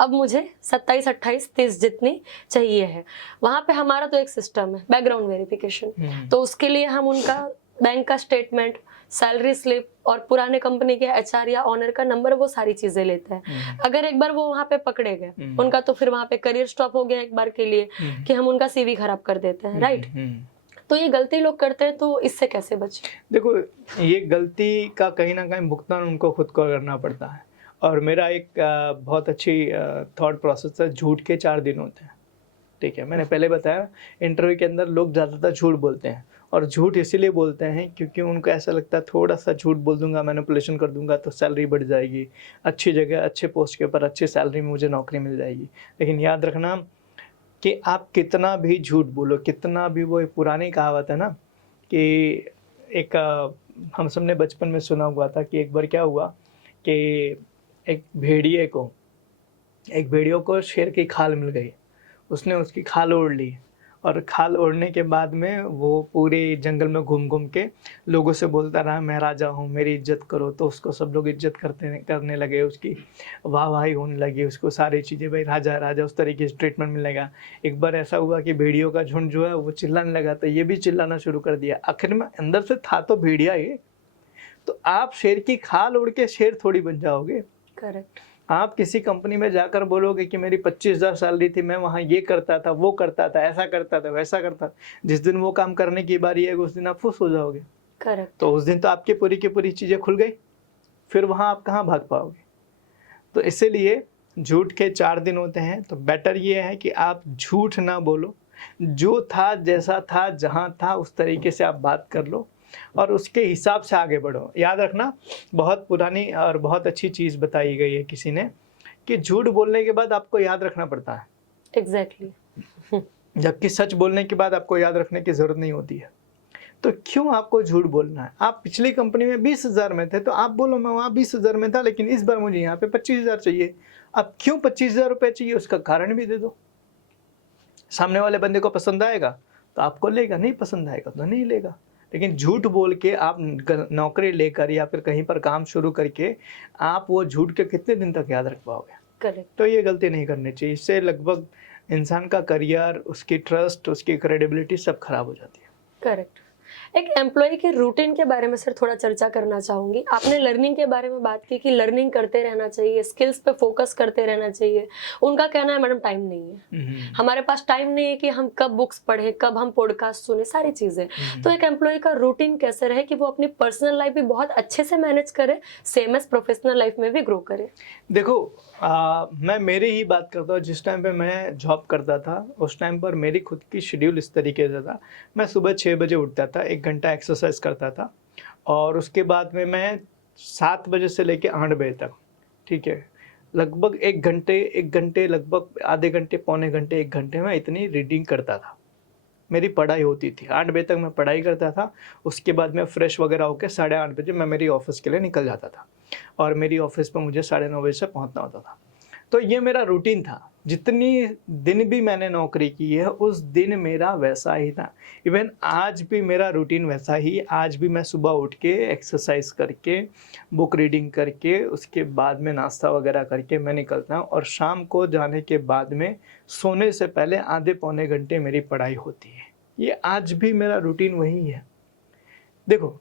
अब मुझे 27, 28, 30 जितनी चाहिए है। वहां पे हमारा तो एक सिस्टम है बैकग्राउंड वेरिफिकेशन, तो उसके लिए हम उनका बैंक का स्टेटमेंट, सैलरी स्लिप और पुराने कंपनी के एचआर या ऑनर का नंबर, वो सारी चीजें लेते हैं। अगर एक बार वो वहां पे पकड़े गए, उनका तो फिर वहां पे करियर स्टॉप हो गया एक बार के लिए, कि हम उनका सीवी खराब कर देते हैं, राइट। तो ये गलती लोग करते हैं, तो इससे कैसे बचे? देखो, ये गलती का कहीं ना कहीं भुगतान उनको खुद को करना पड़ता है। और मेरा एक बहुत अच्छी थॉट प्रोसेस है, झूठ के 4 दिन होते हैं। ठीक है, मैंने पहले बताया इंटरव्यू के अंदर लोग ज़्यादातर झूठ बोलते हैं, और झूठ इसीलिए बोलते हैं क्योंकि उनको ऐसा लगता है थोड़ा सा झूठ बोल दूंगा, मैनिपुलेशन कर दूंगा तो सैलरी बढ़ जाएगी, अच्छी जगह अच्छे पोस्ट के ऊपर अच्छी सैलरी में मुझे नौकरी मिल जाएगी। लेकिन याद रखना कि आप कितना भी झूठ बोलो, कितना भी, वो एक पुरानी कहावत है ना कि एक हम सबने बचपन में सुना हुआ था कि एक बार क्या हुआ कि एक भेड़ियों को शेर की खाल मिल गई। उसने उसकी खाल ओढ़ ली, और खाल ओढ़ने के बाद में वो पूरे जंगल में घूम घूम के लोगों से बोलता रहा, मैं राजा हूँ, मेरी इज्जत करो। तो उसको सब लोग इज्जत करने लगे, उसकी वाहवाही होने लगी, उसको सारी चीज़ें, भाई राजा राजा, उस तरीके से ट्रीटमेंट मिलने लगा। एक बार ऐसा हुआ कि भेड़ियों का झुंड जो है वो चिल्लाने लगा, तो ये भी चिल्लाना शुरू कर दिया। आखिर में अंदर से था तो भेड़िया ही। तो आप शेर की खाल ओढ़ के शेर थोड़ी बन जाओगे। करेक्ट। आप किसी कंपनी में जाकर बोलोगे कि मेरी 25,000 सैलरी थी, मैं वहाँ ये करता था, वो करता था, ऐसा करता था, वैसा करता था। जिस दिन वो काम करने की बारी है, उस दिन आप खुश हो जाओगे। करेक्ट। तो उस दिन तो आपकी पूरी की पूरी चीज़ें खुल गई, फिर वहाँ आप कहाँ भाग पाओगे। तो इसीलिए झूठ के 4 दिन होते हैं। तो बेटर ये है कि आप झूठ ना बोलो, जो था, जैसा था, जहाँ था, उस तरीके से आप बात कर लो और उसके हिसाब से आगे बढ़ो। याद रखना, बहुत पुरानी और बहुत अच्छी चीज़ बताई गई है किसी ने, कि झूठ बोलने के बाद आपको याद रखना पड़ता है। एग्जैक्टली। जबकि सच बोलने के बाद आपको याद रखने की ज़रूरत नहीं होती है। तो क्यों आपको झूठ बोलना है? आप पिछली कंपनी में 20,000 में थे, तो आप बोलो मैं वहाँ 20,000 में था, लेकिन इस बार मुझे यहाँ पे 25,000 चाहिए। अब क्यों 25,000 रुपये चाहिए, उसका कारण भी दे दो। सामने वाले बंदे को पसंद आएगा तो आपको लेगा, नहीं पसंद आएगा तो नहीं लेगा। लेकिन झूठ बोल के आप नौकरी लेकर या फिर कहीं पर काम शुरू करके आप वो झूठ के कितने दिन तक याद रख पाओगे? करेक्ट। तो ये गलती नहीं करनी चाहिए। इससे लगभग इंसान का करियर, उसकी ट्रस्ट, उसकी क्रेडिबिलिटी सब खराब हो जाती है। करेक्ट। एक एम्प्लॉय के रूटीन के बारे में सर थोड़ा चर्चा करना चाहूंगी। आपने लर्निंग के बारे में बात की कि लर्निंग करते रहना चाहिए, स्किल्स पे फोकस करते रहना चाहिए। उनका कहना है मैडम टाइम नहीं है, हमारे पास टाइम नहीं है कि हम कब बुक्स पढ़े, कब हम पॉडकास्ट सुने, सारी चीजें। तो एक एम्प्लॉय का रूटीन कैसे रहे कि वो अपनी पर्सनल लाइफ भी बहुत अच्छे से मैनेज करे, सेम एज प्रोफेशनल लाइफ में भी ग्रो करे? देखो, मैं मेरी ही बात करता हूँ। जिस टाइम पे मैं जॉब करता था, उस टाइम पर मेरी खुद की शेड्यूल इस तरीके से था। मैं सुबह 6 बजे उठता था, 1 घंटा एक्सरसाइज करता था, और उसके बाद में मैं 7 बजे से लेके 8 बजे तक, ठीक है, लगभग 1 घंटे, लगभग आधे घंटे, पौने घंटे, 1 घंटे में इतनी रीडिंग करता था। मेरी पढ़ाई होती थी, 8 बजे तक मैं पढ़ाई करता था। उसके बाद मैं फ्रेश वगैरह होकर 8:30 बजे मैं मेरी ऑफिस के लिए निकल जाता था, और मेरी ऑफिस पर मुझे 9:30 बजे से पहुंचना होता था। तो ये मेरा रूटीन था। जितनी दिन भी मैंने नौकरी की है, उस दिन मेरा वैसा ही था। इवन आज भी मेरा रूटीन वैसा ही। आज भी मैं सुबह उठ के एक्सरसाइज करके, बुक रीडिंग करके, उसके बाद में नाश्ता वगैरह करके मैं निकलता हूँ, और शाम को जाने के बाद में सोने से पहले आधे पौने घंटे मेरी पढ़ाई होती है। ये आज भी मेरा रूटीन वही है। देखो,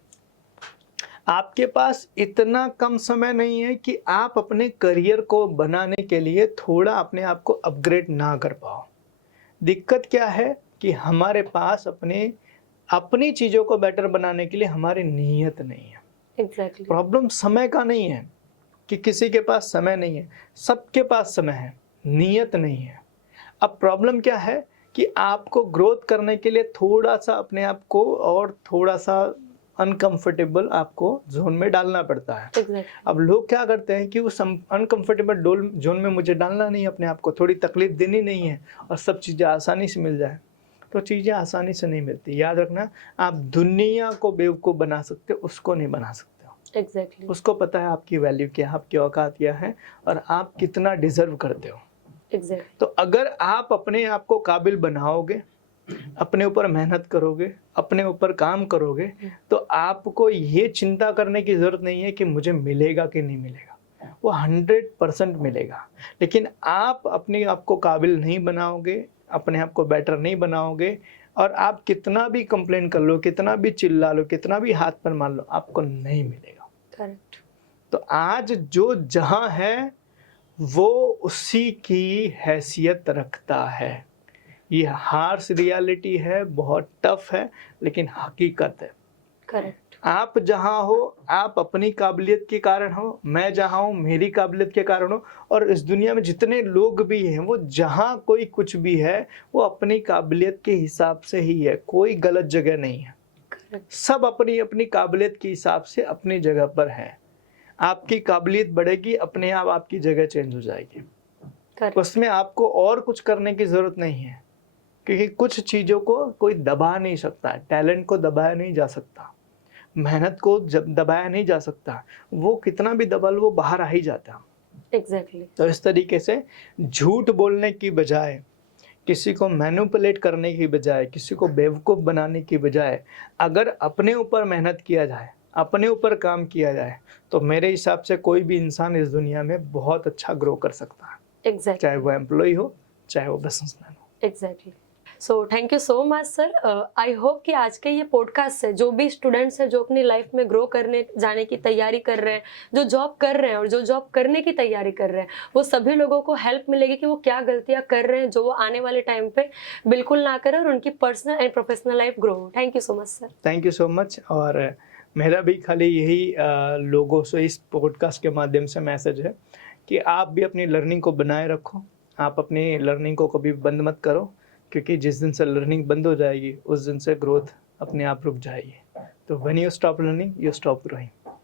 आपके पास इतना कम समय नहीं है कि आप अपने करियर को बनाने के लिए थोड़ा अपने आप को अपग्रेड ना कर पाओ। दिक्कत क्या है कि हमारे पास अपने अपनी चीज़ों को बेटर बनाने के लिए हमारी नीयत नहीं है। एग्जैक्टली। प्रॉब्लम समय का नहीं है कि किसी के पास समय नहीं है, सबके पास समय है, नीयत नहीं है। अब प्रॉब्लम क्या है कि आपको ग्रोथ करने के लिए थोड़ा सा अपने आप को और थोड़ा सा अनकंफर्टेबल आपको जोन में डालना पड़ता है। एग्जैक्टली। अब लोग क्या करते हैं कि उस अनकंफर्टेबल जोन में मुझे डालना नहीं है, अपने आप को थोड़ी तकलीफ देनी नहीं है और सब चीज़ें आसानी से मिल जाए, तो चीज़ें आसानी से नहीं मिलती। याद रखना, आप दुनिया को बेवकूफ़ बना सकते हो, उसको नहीं बना सकते हो। एग्जैक्टली। उसको पता है आपकी वैल्यू क्या है, आपकी औकात क्या है और आप कितना डिजर्व करते हो। एग्जैक्टली। तो अगर आप अपने आप को काबिल बनाओगे, अपने ऊपर मेहनत करोगे, अपने ऊपर काम करोगे, तो आपको ये चिंता करने की ज़रूरत नहीं है कि मुझे मिलेगा कि नहीं मिलेगा। वो 100% मिलेगा। लेकिन आप अपने आप को काबिल नहीं बनाओगे, अपने आप को बेटर नहीं बनाओगे और आप कितना भी कंप्लेन कर लो, कितना भी चिल्ला लो, कितना भी हाथ पर मार लो, आपको नहीं मिलेगा। करेक्ट। तो आज जो जहाँ है वो उसी की हैसियत रखता है। ये हार्श रियलिटी है, बहुत टफ है, लेकिन हकीकत है। करेक्ट। आप जहाँ हो, आप अपनी काबिलियत के कारण हो, मैं जहाँ हूँ मेरी काबिलियत के कारण हो, और इस दुनिया में जितने लोग भी हैं वो जहाँ कोई कुछ भी है वो अपनी काबिलियत के हिसाब से ही है, कोई गलत जगह नहीं है। करेक्ट। सब अपनी अपनी काबिलियत के हिसाब से अपनी जगह पर है। आपकी काबिलियत बढ़ेगी, अपने आप आपकी जगह चेंज हो जाएगी। करेक्ट। उसमें आपको और कुछ करने की ज़रूरत नहीं है, क्योंकि कुछ चीज़ों को कोई दबा नहीं सकता है। टैलेंट को दबाया नहीं जा सकता, मेहनत को जब दबाया नहीं जा सकता, वो कितना भी दबा लो वो बाहर आ ही जाता। एग्जैक्टली। तो इस तरीके से झूठ बोलने की बजाय, किसी को मैनिपुलेट करने की बजाय, किसी को बेवकूफ़ बनाने की बजाय, अगर अपने ऊपर मेहनत किया जाए, अपने ऊपर काम किया जाए, तो मेरे हिसाब से कोई भी इंसान इस दुनिया में बहुत अच्छा ग्रो कर सकता है, एग्जैक्टली। चाहे वो एम्प्लॉय हो, चाहे वो बिजनेसमैन हो। Exactly. So thank you so much sir. I hope कि आज के ये पॉडकास्ट से जो भी स्टूडेंट्स हैं जो अपनी लाइफ में ग्रो करने जाने की तैयारी कर रहे हैं, जो जॉब कर रहे हैं और जो जॉब करने की तैयारी कर रहे हैं, वो सभी लोगों को हेल्प मिलेगी कि वो क्या गलतियां कर रहे हैं जो वो आने वाले टाइम पे बिल्कुल ना करें और उनकी personal and professional life grow हो। Thank you so much sir. Thank you so much. और मेरा भी खाली यही लोगों से इस पॉडकास्ट के माध्यम से मैसेज है कि आप भी अपनी लर्निंग को बनाए रखो, आप अपनी लर्निंग को कभी बंद मत करो, क्योंकि जिस दिन से लर्निंग बंद हो जाएगी उस दिन से ग्रोथ अपने आप रुक जाएगी। तो when you stop learning you stop growing.